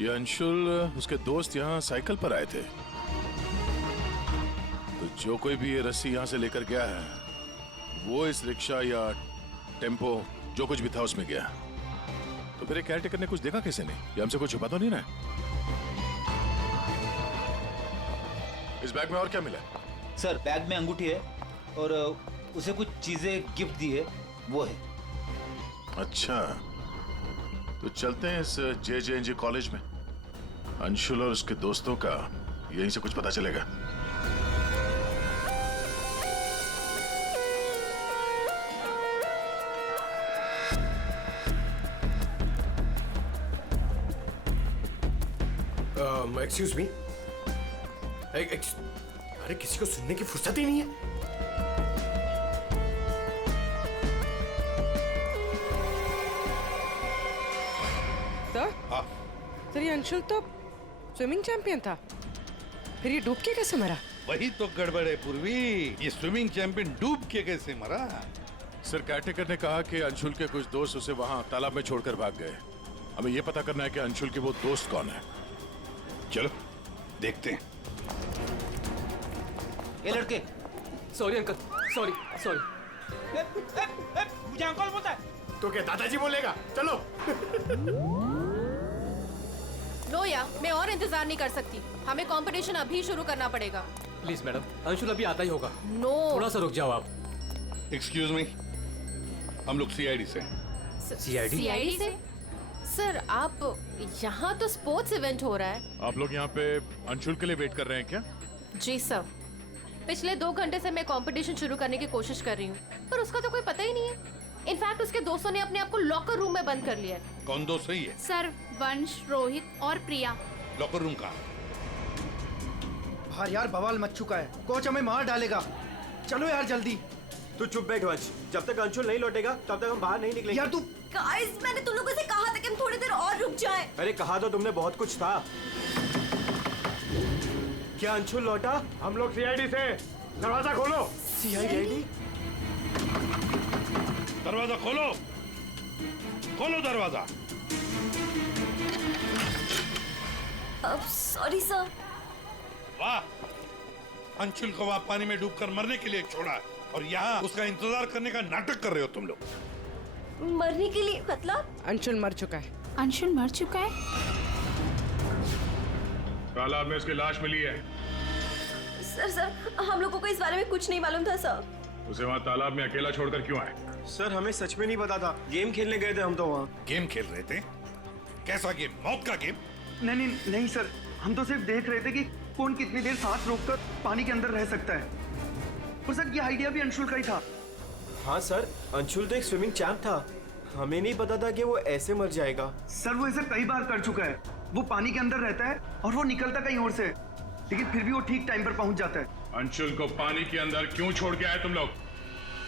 ये अंशुल, उसके दोस्त यहाँ साइकिल पर आए थे, तो जो कोई भी ये रस्सी यहाँ से लेकर गया है वो इस रिक्शा या टेम्पो जो कुछ भी था उसमें गया। तो फिर केयरटेकर ने कुछ देखा कैसे नहीं? ये हमसे कुछ छुपा तो नहीं रहा है? इस बैग में और क्या मिला? सर बैग में अंगूठी है और उसे कुछ चीजें गिफ्ट दी है, वो है। अच्छा, तो चलते हैं इस JJNG कॉलेज में। अंशुल और उसके दोस्तों का यहीं से कुछ पता चलेगा। Excuse me. अरे किसी को सुनने की फुर्सत ही नहीं है। सर ये अंशुल तो स्विमिंग चैंपियन था, फिर ये डूब के कैसे मरा? वही तो गड़बड़ है पूर्वी, ये स्विमिंग चैंपियन डूब के कैसे मरा? सर केयरटेकर ने कहा कि अंशुल के कुछ दोस्त उसे वहां तालाब में छोड़कर भाग गए। हमें यह पता करना है कि अंशुल के वो दोस्त कौन है। चलो देखते हैं। ये लड़के। Sorry uncle, sorry sorry. मुझे अंकल बोलता है तो क्या दादाजी बोलेगा? चलो। नो या मैं और इंतजार नहीं कर सकती, हमें कंपटीशन अभी शुरू करना पड़ेगा। प्लीज मैडम, अंशुल अभी आता ही होगा। नो, थोड़ा सा रुक जाओ आप। एक्सक्यूज मी, हम लोग CID से। CID से? सर आप यहाँ तो स्पोर्ट्स इवेंट हो रहा है। आप लोग यहाँ पे अंशुल के लिए वेट कर रहे हैं क्या? जी सर, पिछले 2 घंटे से मैं कंपटीशन शुरू करने की कोशिश कर रही हूँ, पर उसका तो कोई पता ही नहीं है। इनफैक्ट उसके दोस्तों ने अपने आप को लॉकर रूम में बंद कर लिया है। कौन दोस्त सही है? सर वंश, रोहित और प्रिया। लॉकर रूम कहाँ? बाहर यार बवाल मच चुका है, कोच हमें मार डालेगा। चलो यार जल्दी। तू चुप बैठ वंश, जब तक अंशुल नहीं लौटेगा तब तक हम बाहर नहीं निकलेंगे। यार तू। गाइस मैंने तुम लोगों से कहा था कि हम थोड़ी देर और रुक जाएं। अरे कहा तो तुमने बहुत कुछ था। क्या अंशुल लौटा? हम लोग CID से। दरवाजा खोलो। CID? दरवाजा खोलो, खोलो दरवाजा। Sorry sir. वाह, अंशुल को वहां पानी में डूबकर मरने के लिए छोड़ा और यहाँ उसका इंतजार करने का नाटक कर रहे हो तुम लोग। मरने के लिए मतलब? अंशुल मर चुका है। अंशुल मर चुका है? तालाब में उसकी लाश मिली है। सर हम लोगों को इस बारे में कुछ नहीं मालूम था सर। उसे वहां तालाब में अकेला छोड़कर क्यों आए? सर हमें सच में नहीं पता था, गेम खेलने गए थे हम तो वहाँ। गेम खेल रहे थे? कैसा गेम? मौत का गेम? नहीं नहीं नहीं सर, हम तो सिर्फ देख रहे थे कि कौन कितनी देर सांस रोककर पानी के अंदर रह सकता है। और सर ये आइडिया भी अंशुल का ही था। हाँ सर, अंशुल तो एक स्विमिंग चैंप था, हमें नहीं पता था कि वो ऐसे मर जाएगा। सर वो ऐसा कई बार कर चुका है, वो पानी के अंदर रहता है और वो निकलता कहीं और से, लेकिन फिर भी वो ठीक टाइम पर पहुंच जाता है। अंशुल को पानी के अंदर क्यों छोड़ के आए तुम लोग?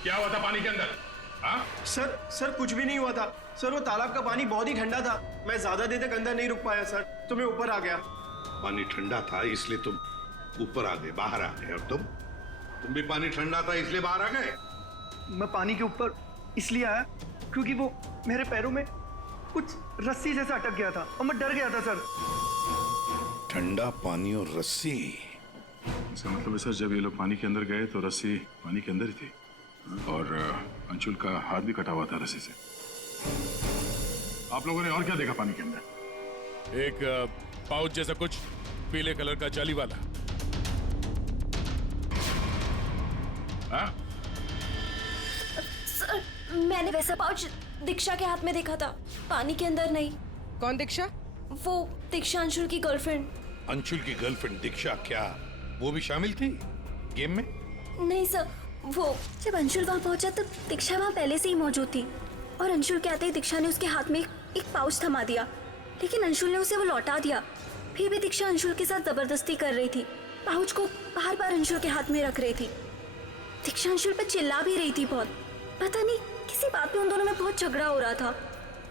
क्या हुआ था पानी के अंदर? हाँ? सर कुछ भी नहीं हुआ था सर, वो तालाब का पानी बहुत ही ठंडा था, मैं ज्यादा देर तक अंदर नहीं रुक पाया सर, तो मैं ऊपर आ गया। पानी ठंडा था इसलिए तुम ऊपर आ गए, बाहर आ गए। और तुम भी पानी ठंडा था इसलिए बाहर आ गए? मैं पानी के ऊपर इसलिए आया क्योंकि वो मेरे पैरों में कुछ रस्सी जैसा अटक गया था और मैं डर गया था सर। ठंडा पानी और रस्सी? इसका मतलब है सर, जब ये लोग पानी के अंदर गए तो रस्सी पानी के अंदर ही थी और अंशुल का हाथ भी कटा हुआ था रस्सी से। आप लोगों ने और क्या देखा पानी के अंदर? एक पाउच जैसा कुछ पीले कलर का जाली वाला। हाँ? सर मैंने वैसा पाउच दीक्षा के हाथ में देखा था, पानी के अंदर नहीं। कौन दीक्षा? वो दीक्षा अंशुल की गर्लफ्रेंड। अंशुल की गर्लफ्रेंड दीक्षा, क्या वो भी शामिल थी गेम में? नहीं सर, वो जब अंशुल वहाँ पहुंचा तब दीक्षा वहाँ पहले से ही मौजूद थी और अंशुल के आते ही दीक्षा ने उसके हाथ में एक पाउच थमा दिया, लेकिन अंशुल ने उसे वो लौटा दिया। फिर भी दीक्षा अंशुल के साथ जबरदस्ती कर रही थी, पाउच को बार बार अंशुल के हाथ में रख रही थी। दीक्षा अंशुल पर चिल्ला भी रही थी बहुत, पता नहीं किसी बात पे उन दोनों में बहुत झगड़ा हो रहा था।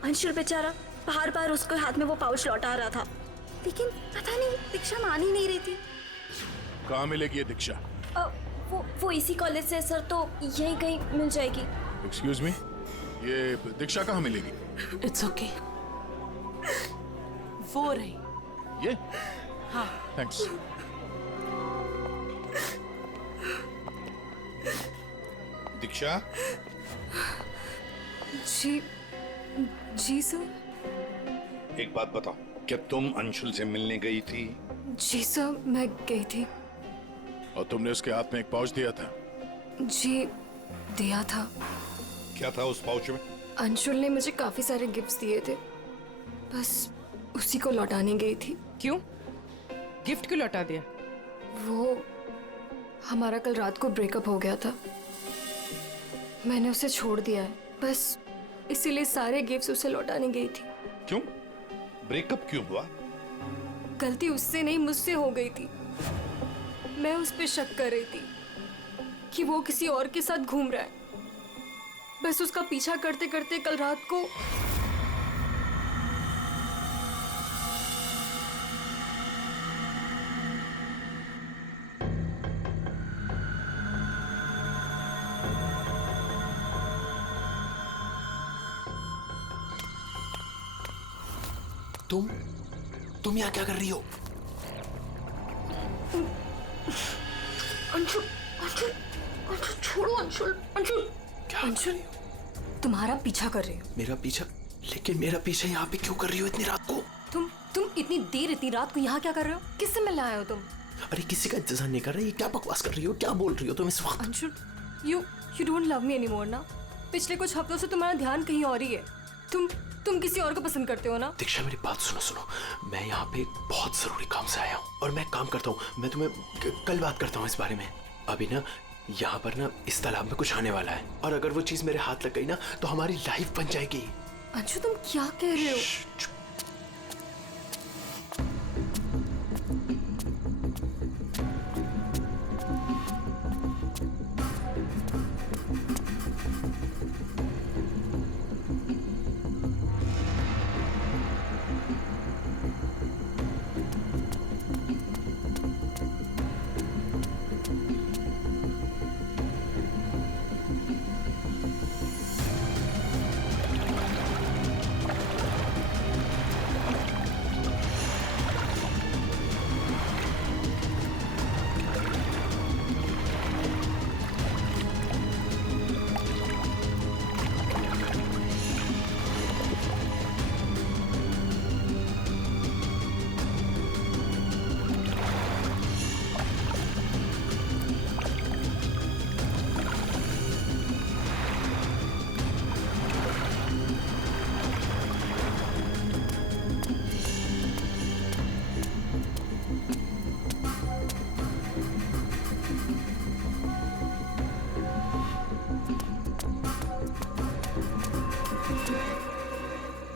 अंशुल बेचारा बार बार उसके हाथ में वो पाउच लौटा रहा था, लेकिन पता नहीं दीक्षा मान ही नहीं रही थी। कहाँ मिलेगी ये दीक्षा? वो इसी कॉलेज से सर, तो यहीं कहीं मिल जाएगी। एक्सक्यूज मी, ये दीक्षा कहाँ मिलेगी? इट्स ओके, वो रही। ये? हाँ। थैंक्स। दीक्षा? जी सर। एक बात बताओ, क्या तुम अंशुल से मिलने गई थी? जी सर, मैं गई थी। और तुमने उसके हाथ में एक पाउच दिया था? जी दिया था। क्या था उस पाउच में? अंशुल ने मुझे काफी सारे गिफ्ट्स दिए थे, बस उसी को लौटाने गई थी। क्यों? गिफ्ट क्यों लौटा दिया? वो हमारा कल रात को ब्रेकअप हो गया था, मैंने उसे छोड़ दिया है, बस इसीलिए सारे गिफ्ट्स उसे लौटाने गई थी। क्यों? ब्रेकअप क्यों हुआ? गलती उससे नहीं मुझसे हो गई थी। मैं उस पे शक कर रही थी कि वो किसी और के साथ घूम रहा है, बस उसका पीछा करते करते कल रात को तुम यहाँ क्या कर रही हो? अंशुल, अंशुल, अंशुल छोड़ो अंशुल, अंशुल। क्या? अंशुल तुम्हारा पीछा कर रही हो। मेरा पीछा? लेकिन मेरा पीछा यहाँ पे क्यों कर रही हो इतनी रात को? तुम इतनी देर इतनी रात को यहाँ क्या कर रहे हो? किससे मिलने आए हो तुम? अरे किसी का इंतजार नहीं कर रही, क्या बकवास कर रही हो, क्या बोल रही हो तुम इस वक्त? Anshul, you don't love me anymore ना? पिछले कुछ हफ्तों से तुम्हारा ध्यान कहीं और ही है। तुम किसी और को पसंद करते हो ना? दीक्षा मेरी बात सुनो, मैं यहाँ पे बहुत जरूरी काम से आया हूँ और मैं काम करता हूँ, मैं तुम्हें कल बात करता हूँ इस बारे में। अभी ना यहाँ पर ना इस तालाब में कुछ आने वाला है और अगर वो चीज मेरे हाथ लग गई ना तो हमारी लाइफ बन जाएगी। अंशु तुम क्या कह रहे हो?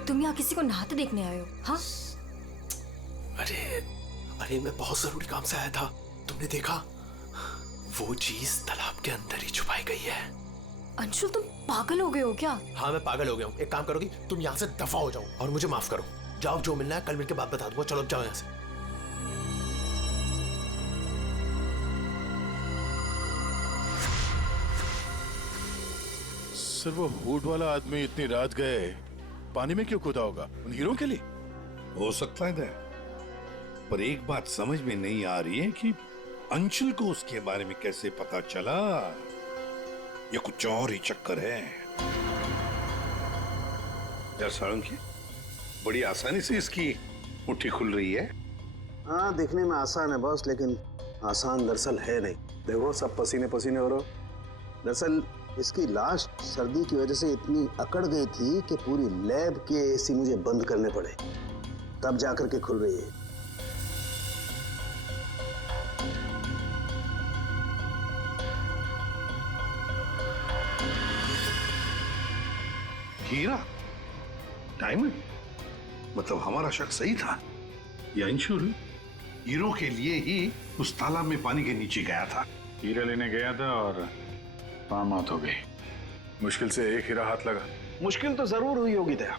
तुम यहाँ किसी को नहाते देखने आए हो? हाँ? अरे मैं बहुत जरूरी काम से आया था। तुमने देखा? वो चीज तालाब के अंदर ही छुपाई गई है। अंशुल, तुम पागल हो गए हो क्या? हाँ, मैं पागल हो गया हूँ। एक काम करोगी, तुम यहाँ से दफा हो जाओ और मुझे माफ करो। जाओ, जो मिलना है कल मिलके बात बता दूंगा। चलो जाओ यहाँ से। सर, वो हुड वाला आदमी इतनी रात गए पानी में क्यों कूदा होगा? उन हीरो के लिए? हो सकता है दया, पर एक बात समझ में नहीं आ रही है कि अंशुल को उसके बारे में कैसे पता चला। ये कुछ और ही चक्कर है। यार सारंगी, बड़ी आसानी से इसकी मुट्ठी खुल रही है। हाँ, दिखने में आसान है बॉस, लेकिन आसान दरअसल है नहीं। देखो, सब पसीने पसीने हो रहे। दरअसल इसकी लाश सर्दी की वजह से इतनी अकड़ गई थी कि पूरी लैब के एसी मुझे बंद करने पड़े, तब जाकर के खुल रही है। हीरा, डायमंड, मतलब हमारा शक सही था। ये अंशुल हीरो के लिए ही उस तालाब में पानी के नीचे गया था। हीरा लेने गया था और वहां मौत हो गई। मुश्किल से एक हीरा हाथ लगा। मुश्किल तो जरूर हुई होगी दया,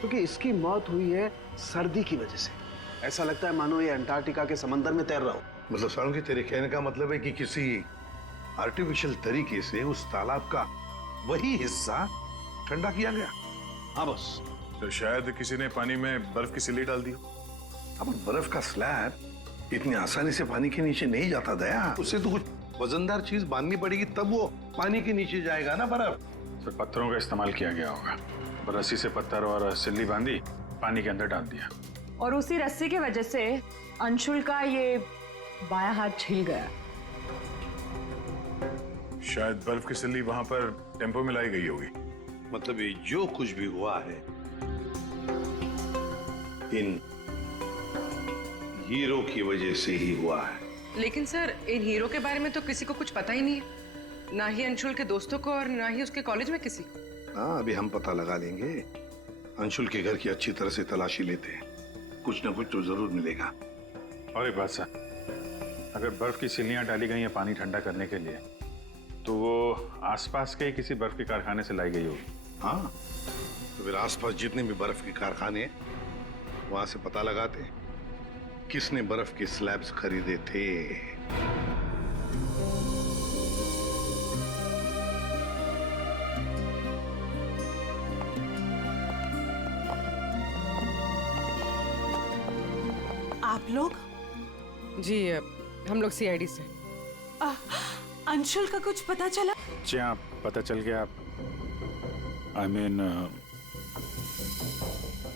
क्योंकि इसकी मौत हुई है सर्दी की वजह से। ऐसा लगता है मानो ये अंटार्कटिका के समंदर में तैर रहा हो। मतलब सारंगी, तेरे कहने का मतलब है कि किसी आर्टिफिशियल तरीके से उस तालाब का वही हिस्सा ठंडा किया गया। हाँ बस। तो शायद किसी ने पानी में बर्फ की सिल्ली डाल दी। अब बर्फ का स्लैब इतनी आसानी से पानी के नीचे नहीं जाता दया। उससे तो कुछ वजनदार चीज बांधनी पड़ेगी, तब वो पानी के नीचे जाएगा ना बर्फ। फिर पत्थरों का इस्तेमाल किया गया होगा। रस्सी से पत्थर और सिल्ली बांधी, पानी के अंदर डाल दिया। और उसी रस्सी की वजह से अंशुल का ये बायां हाथ छिल गया। शायद बर्फ की सिल्ली वहां पर टेम्पो में लाई गई होगी। मतलब ये जो कुछ भी हुआ है इन हीरो की वजह से ही हुआ है। लेकिन सर, इन हीरो के बारे में तो किसी को कुछ पता ही नहीं है, ना ही अंशुल के दोस्तों को और ना ही उसके कॉलेज में किसी को। हाँ, अभी हम पता लगा लेंगे। अंशुल के घर की अच्छी तरह से तलाशी लेते हैं, कुछ ना कुछ तो जरूर मिलेगा। और एक बात सर, अगर बर्फ की सिल्लियां डाली गई हैं पानी ठंडा करने के लिए, तो वो आसपास के किसी बर्फ के कारखाने से लाई गई होगी। हाँ, तो फिर आसपास जितने भी बर्फ के कारखाने हैं वहां से पता लगाते हैं किसने बर्फ के स्लैब्स खरीदे थे। आप लोग? जी, हम लोग सीआईडी से। अंशुल का कुछ पता चला? जी हाँ, पता चल गया। I mean,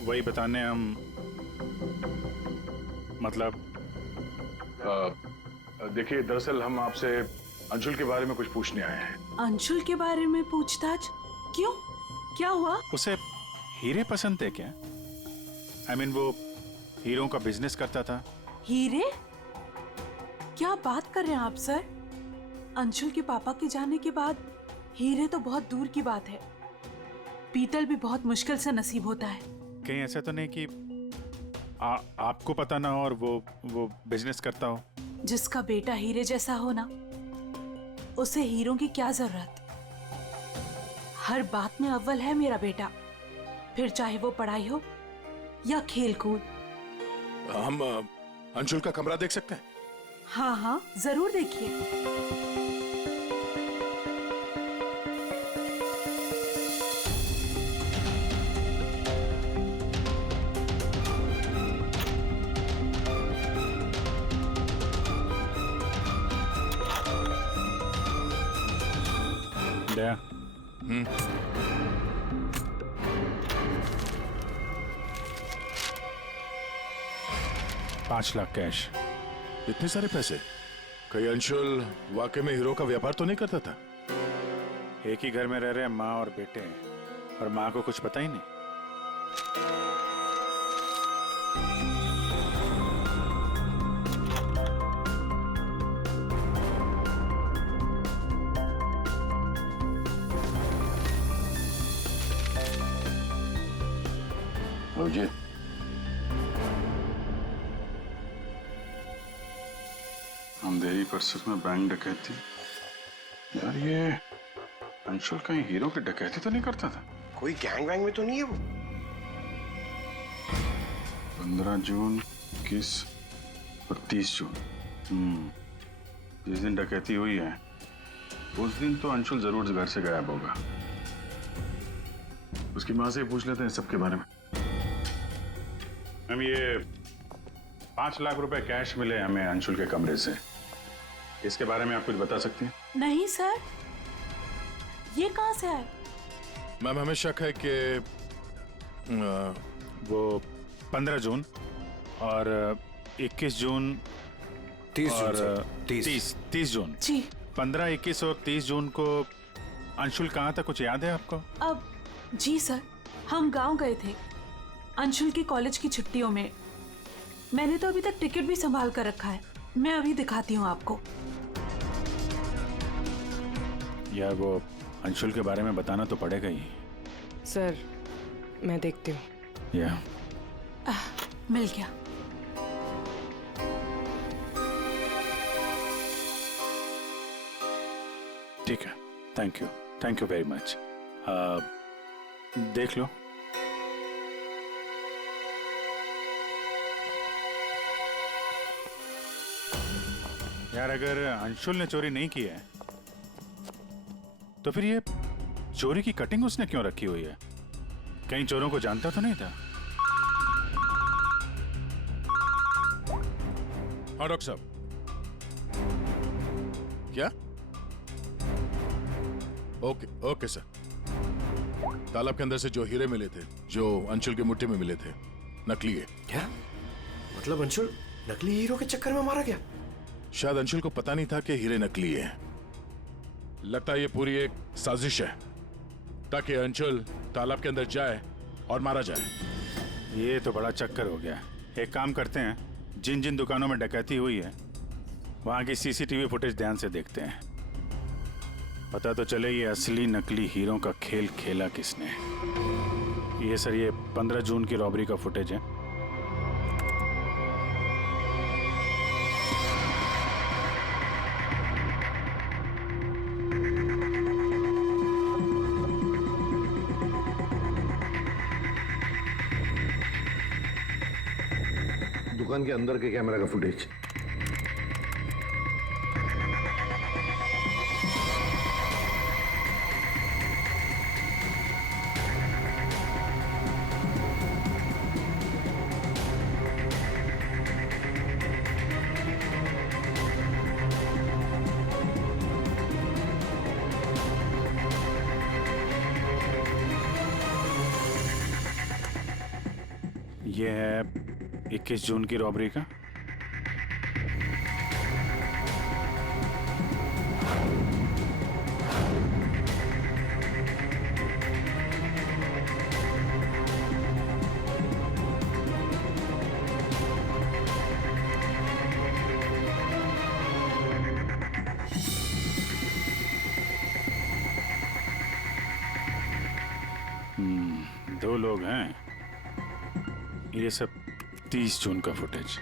वही बताने हम, मतलब देखिए, दरअसल हम आपसे अंशुल के बारे में कुछ पूछने आए हैं। अंशुल के बारे में पूछताछ? क्यों? क्या हुआ? उसे हीरे पसंद थे क्या? I mean, वो हीरों का बिजनेस करता था। हीरे? क्या बात कर रहे हैं आप सर? अंशुल के पापा के जाने के बाद हीरे तो बहुत दूर की बात है। पीतल भी बहुत मुश्किल से नसीब होता है। कहीं ऐसा तो नहीं कि आपको पता ना हो और वो बिजनेस करता हो? जिसका बेटा हीरे जैसा हो ना, उसे हीरों की क्या जरूरत। हर बात में अव्वल है मेरा बेटा, फिर चाहे वो पढ़ाई हो या खेल कूद। हम अंशुल का कमरा देख सकते हैं? हाँ हाँ, जरूर देखिए। दया, 5 लाख कैश। इतने सारे पैसे? कहीं अंशुल वाकई में हीरो का व्यापार तो नहीं करता था? एक ही घर में रह रहे हैं माँ और बेटे, और माँ को कुछ पता ही नहीं। जी। अंधेरी परिसर में बैंक डकैती। यार ये अंशुल कहीं हीरो की डकैती तो नहीं करता था? कोई गैंग वैंग में तो नहीं है वो? 15 जून 21 और 30 जून। जिस दिन डकैती हुई है उस दिन तो अंशुल जरूर घर से गायब होगा। उसकी माँ से पूछ लेते हैं सबके बारे में। मैम ये 5 लाख रुपए कैश मिले हमें अंशुल के कमरे से, इसके बारे में आप कुछ बता सकती हैं? नहीं सर, ये कहाँ से आए? मैम हमें शक है कि वो 15 जून और 21 जून 30 और जून 30 जून जी। 15, 21 और 30 जून को अंशुल कहाँ था, कुछ याद है आपको? अब जी सर, हम गांव गए थे अंशुल की कॉलेज की छुट्टियों में। मैंने तो अभी तक टिकट भी संभाल कर रखा है, मैं अभी दिखाती हूँ आपको। यार वो अंशुल के बारे में बताना तो पड़ेगा ही। सर मैं देखती हूँ। या मिल गया। ठीक है, थैंक यू वेरी मच। देख लो। यार अगर अंशुल ने चोरी नहीं की है तो फिर ये चोरी की कटिंग उसने क्यों रखी हुई है? कहीं चोरों को जानता तो नहीं था? हाँ डॉक्टर साहब। क्या? Okay sir. तालाब के अंदर से जो हीरे मिले थे, जो अंशुल की मुट्ठी में मिले थे, नकली है। क्या मतलब? अंशुल नकली हीरो के चक्कर में मारा गया? शायद अंशुल को पता नहीं था कि हीरे नकली है। लगता है ये पूरी एक साजिश है ताकि अंशुल तालाब के अंदर जाए और मारा जाए। ये तो बड़ा चक्कर हो गया। एक काम करते हैं, जिन जिन दुकानों में डकैती हुई है वहां की सीसीटीवी फुटेज ध्यान से देखते हैं। पता तो चले ये असली नकली हीरो का खेल खेला किसने। ये सर, ये 15 जून की रॉबरी का फुटेज है। दुकान के अंदर के कैमरा का फुटेज। ये है 21 जून की रॉबरी का। दो लोग हैं। ये सब 30 जून का फुटेज।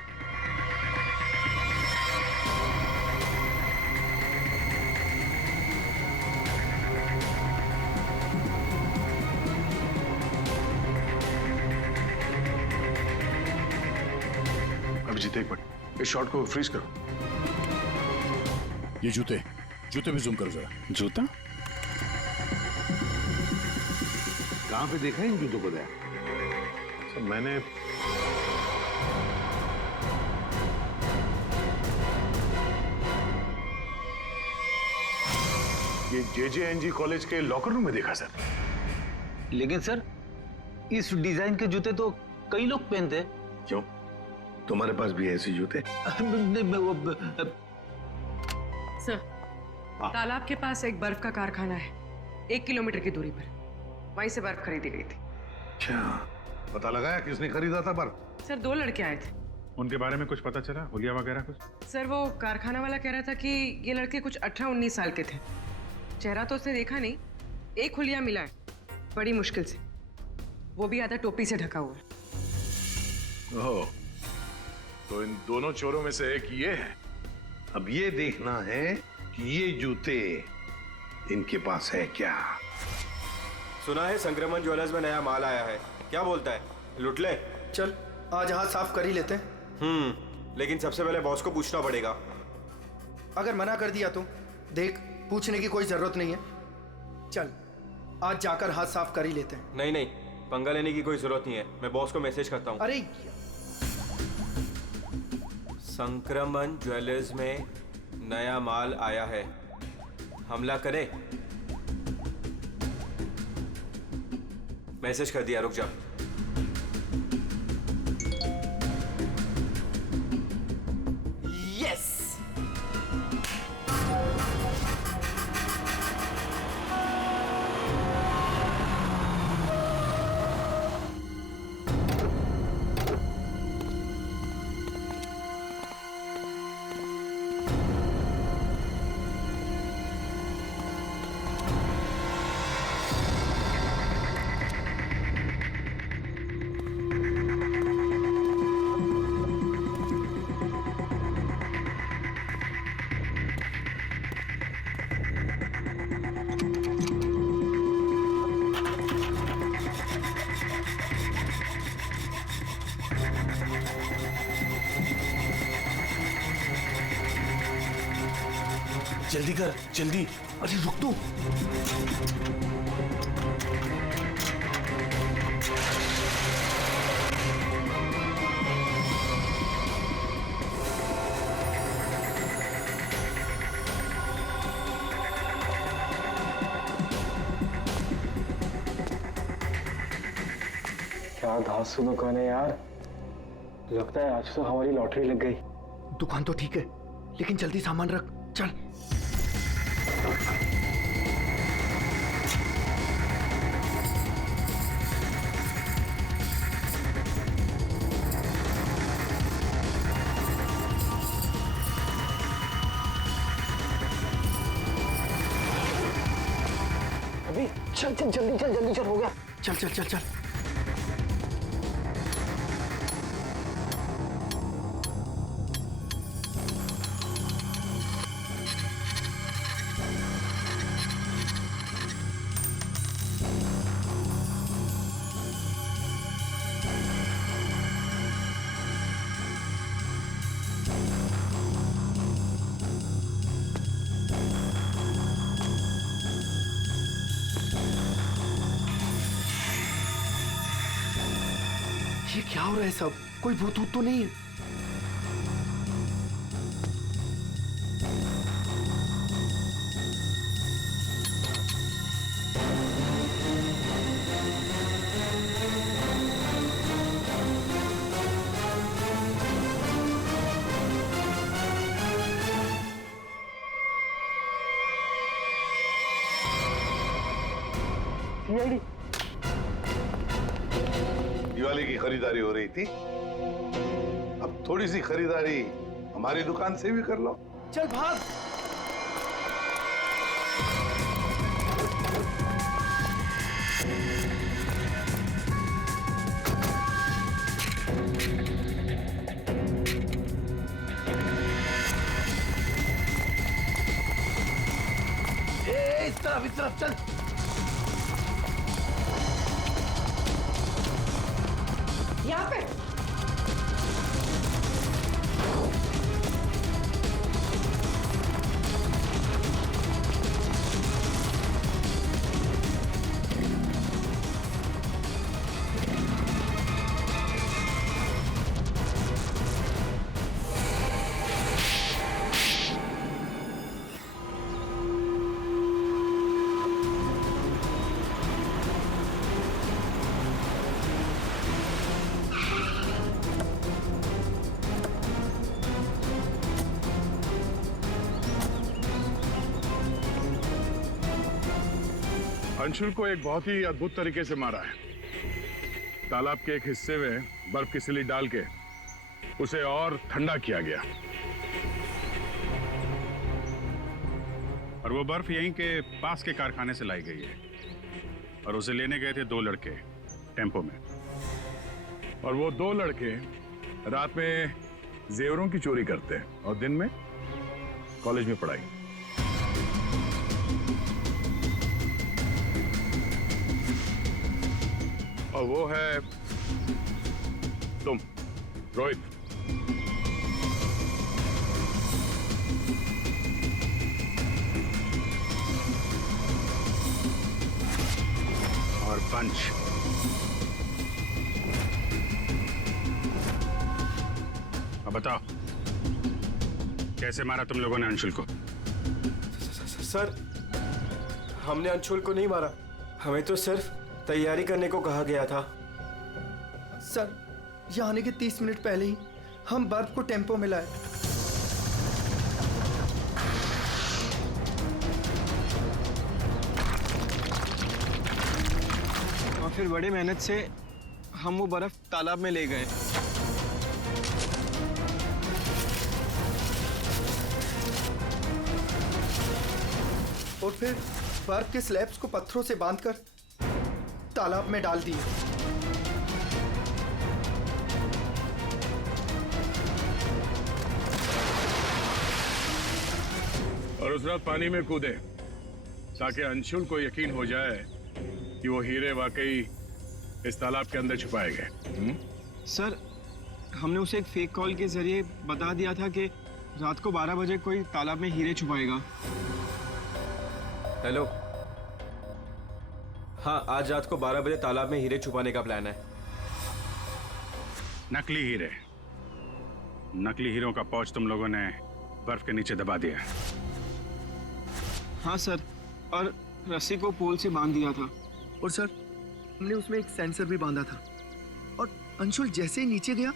अभिजीत एक मिनट, इस शॉट को फ्रीज करो। ये जूते भी जूम करो जरा। जूता कहां पे देखा है इन जूतों को? सर मैंने ये JJNG कॉलेज के लॉकर रूम में देखा सर। लेकिन सर इस डिजाइन के जूते तो कई लोग पहनते हैं। क्यों, तुम्हारे पास भी ऐसे जूते? सर, तालाब के पास एक बर्फ का कारखाना है, 1 किलोमीटर की दूरी पर। वहीं से बर्फ खरीदी गई थी। अच्छा, पता लगाया किसने खरीदा था बर्फ? सर 2 लड़के आए थे। उनके बारे में कुछ पता चला? हुलिया वगैरह कुछ? सर वो कारखाना वाला कह रहा था कि ये लड़के कुछ 18-19 साल के थे। चेहरा तो उसने देखा नहीं, एक हुलिया मिला है बड़ी मुश्किल से, वो भी आधा टोपी से ढका हुआ है। ओह, तो इन दोनों चोरों में से एक ये है। अब ये देखना है कि ये जूते इनके पास है क्या। सुना है संक्रमण ज्वेलर्स में नया माल आया है, क्या बोलता है, लुट ले? चल आज हाथ साफ कर ही लेते हैं। लेकिन सबसे पहले बॉस को पूछना पड़ेगा। अगर मना कर दिया तो देख, पूछने की कोई जरूरत नहीं है। चल आज जाकर हाथ साफ कर ही लेते हैं। नहीं नहीं, पंगा लेने की कोई जरूरत नहीं है, मैं बॉस को मैसेज करता हूँ। अरे संक्रमण ज्वेलर्स में नया माल आया है, हमला करे। मैसेज कर दिया, रुक जा। यस। जल्दी कर, जल्दी। अरे रुक तू। क्या धांसू दुकान है यार, लगता है आज तो हमारी लॉटरी लग गई। दुकान तो ठीक है, लेकिन जल्दी सामान रख, चल। अभी चल चल, जल्दी चल, जल्दी चल, हो गया। चल चल चल चल। ये क्या हो रहा है सब? कोई भूत तो नहीं है? सीआईडी दिवाली की खरीदारी हो रही थी, अब थोड़ी सी खरीदारी हमारी दुकान से भी कर लो। चल भाग। इस तरफ चल। यहाँ पे अंशुल को एक बहुत ही अद्भुत तरीके से मारा है। तालाब के एक हिस्से में बर्फ की सिल्ली डाल के उसे और ठंडा किया गया, और वो बर्फ यहीं के पास के कारखाने से लाई गई है, और उसे लेने गए थे 2 लड़के टेम्पो में, और वो 2 लड़के रात में जेवरों की चोरी करते हैं और दिन में कॉलेज में पढ़ाई। और वो है तुम, रोहित। और पंच। अब बताओ, कैसे मारा तुम लोगों ने अंशुल को? सर, हमने अंशुल को नहीं मारा, हमें तो सिर्फ तैयारी करने को कहा गया था। सर, यहाँ आने के 30 मिनट पहले ही हम बर्फ को टेम्पो में लाए। और फिर बड़े मेहनत से हम वो बर्फ तालाब में ले गए। और फिर बर्फ के स्लैब्स को पत्थरों से बांधकर तालाब में डाल दिए। और उस रात पानी में कूदे ताकि अंशुल को यकीन हो जाए कि वो हीरे वाकई इस तालाब के अंदर छुपाए गए। सर, हमने उसे एक फेक कॉल के जरिए बता दिया था कि रात को 12 बजे कोई तालाब में हीरे छुपाएगा। हेलो, हाँ, आज रात को 12 बजे तालाब में हीरे छुपाने का प्लान है। नकली हीरे। नकली हीरों का पाउच तुम लोगों ने बर्फ के नीचे दबा दिया। हाँ सर, और रस्सी को पोल से बांध दिया था। और सर, हमने उसमें एक सेंसर भी बांधा था। और अंशुल जैसे ही नीचे गया,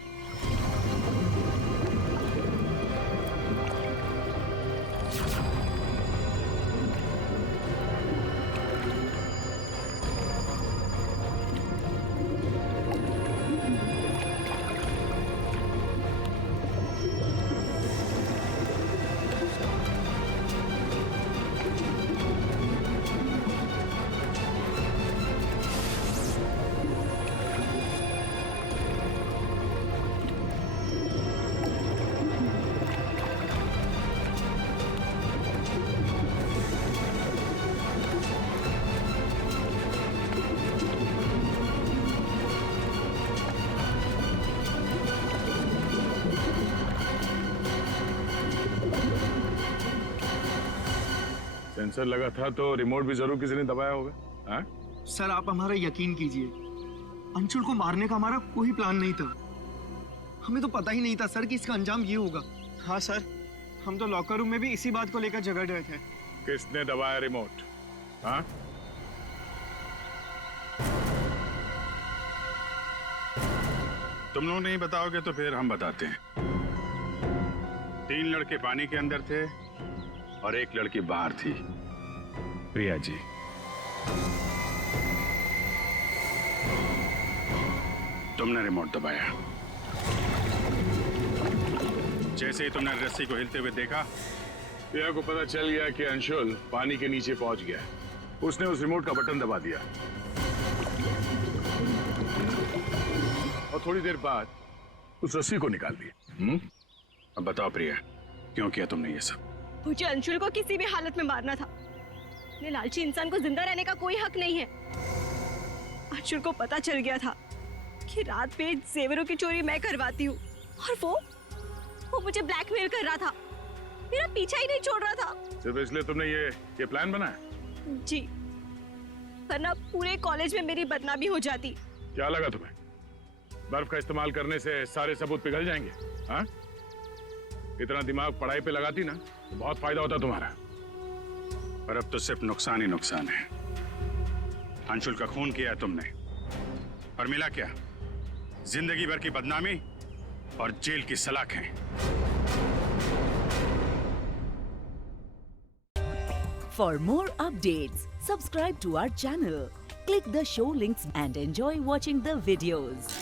सेंसर लगा था तो रिमोट भी जरूर किसी ने दबाया होगा। हाँ? सर आप हमारा यकीन कीजिए, अंशुल को मारने का हमारा कोई प्लान नहीं था। हमें तो पता ही नहीं था सर कि इसका अंजाम ये होगा। हाँ सर, हम तो लॉकर रूम में भी इसी बात को लेकर झगड़ रहे थे। किसने दबाया रिमोट? हाँ? तुम लोग नहीं बताओगे तो फिर हम बताते हैं। 3 लड़के पानी के अंदर थे और 1 लड़की बाहर थी, प्रिया जी। तुमने रिमोट दबाया। जैसे ही तुमने रस्सी को हिलते हुए देखा, प्रिया को पता चल गया कि अंशुल पानी के नीचे पहुंच गया। उसने उस रिमोट का बटन दबा दिया और थोड़ी देर बाद उस रस्सी को निकाल दिया। अब बताओ प्रिया, क्यों किया तुमने ये सब? मुझे अंशुल को किसी भी हालत में मारना था। ये लालची इंसान को जिंदा रहने का कोई हक नहीं है। अंशुल को पता चल गया था कि रात में जेवरों की चोरी मैं करवाती हूँ और वो मुझे ब्लैकमेल कर रहा था, मेरा पीछा ही नहीं छोड़ रहा था। सिर्फ इसलिए तुमने ये प्लान बनाया? जी, वरना पूरे कॉलेज में मेरी बदनामी हो जाती। क्या लगा तुम्हें बर्फ का इस्तेमाल करने से सारे सबूत पिघल जाएंगे? हाँ? इतना दिमाग पढ़ाई पे लगाती ना तो बहुत फायदा होता तुम्हारा। पर अब तो सिर्फ नुकसान ही नुकसान है। अंशुल का खून किया है तुमने, और मिला क्या? जिंदगी भर की बदनामी और जेल की सलाखें। For more updates, subscribe to our channel, click the show links and enjoy watching the videos.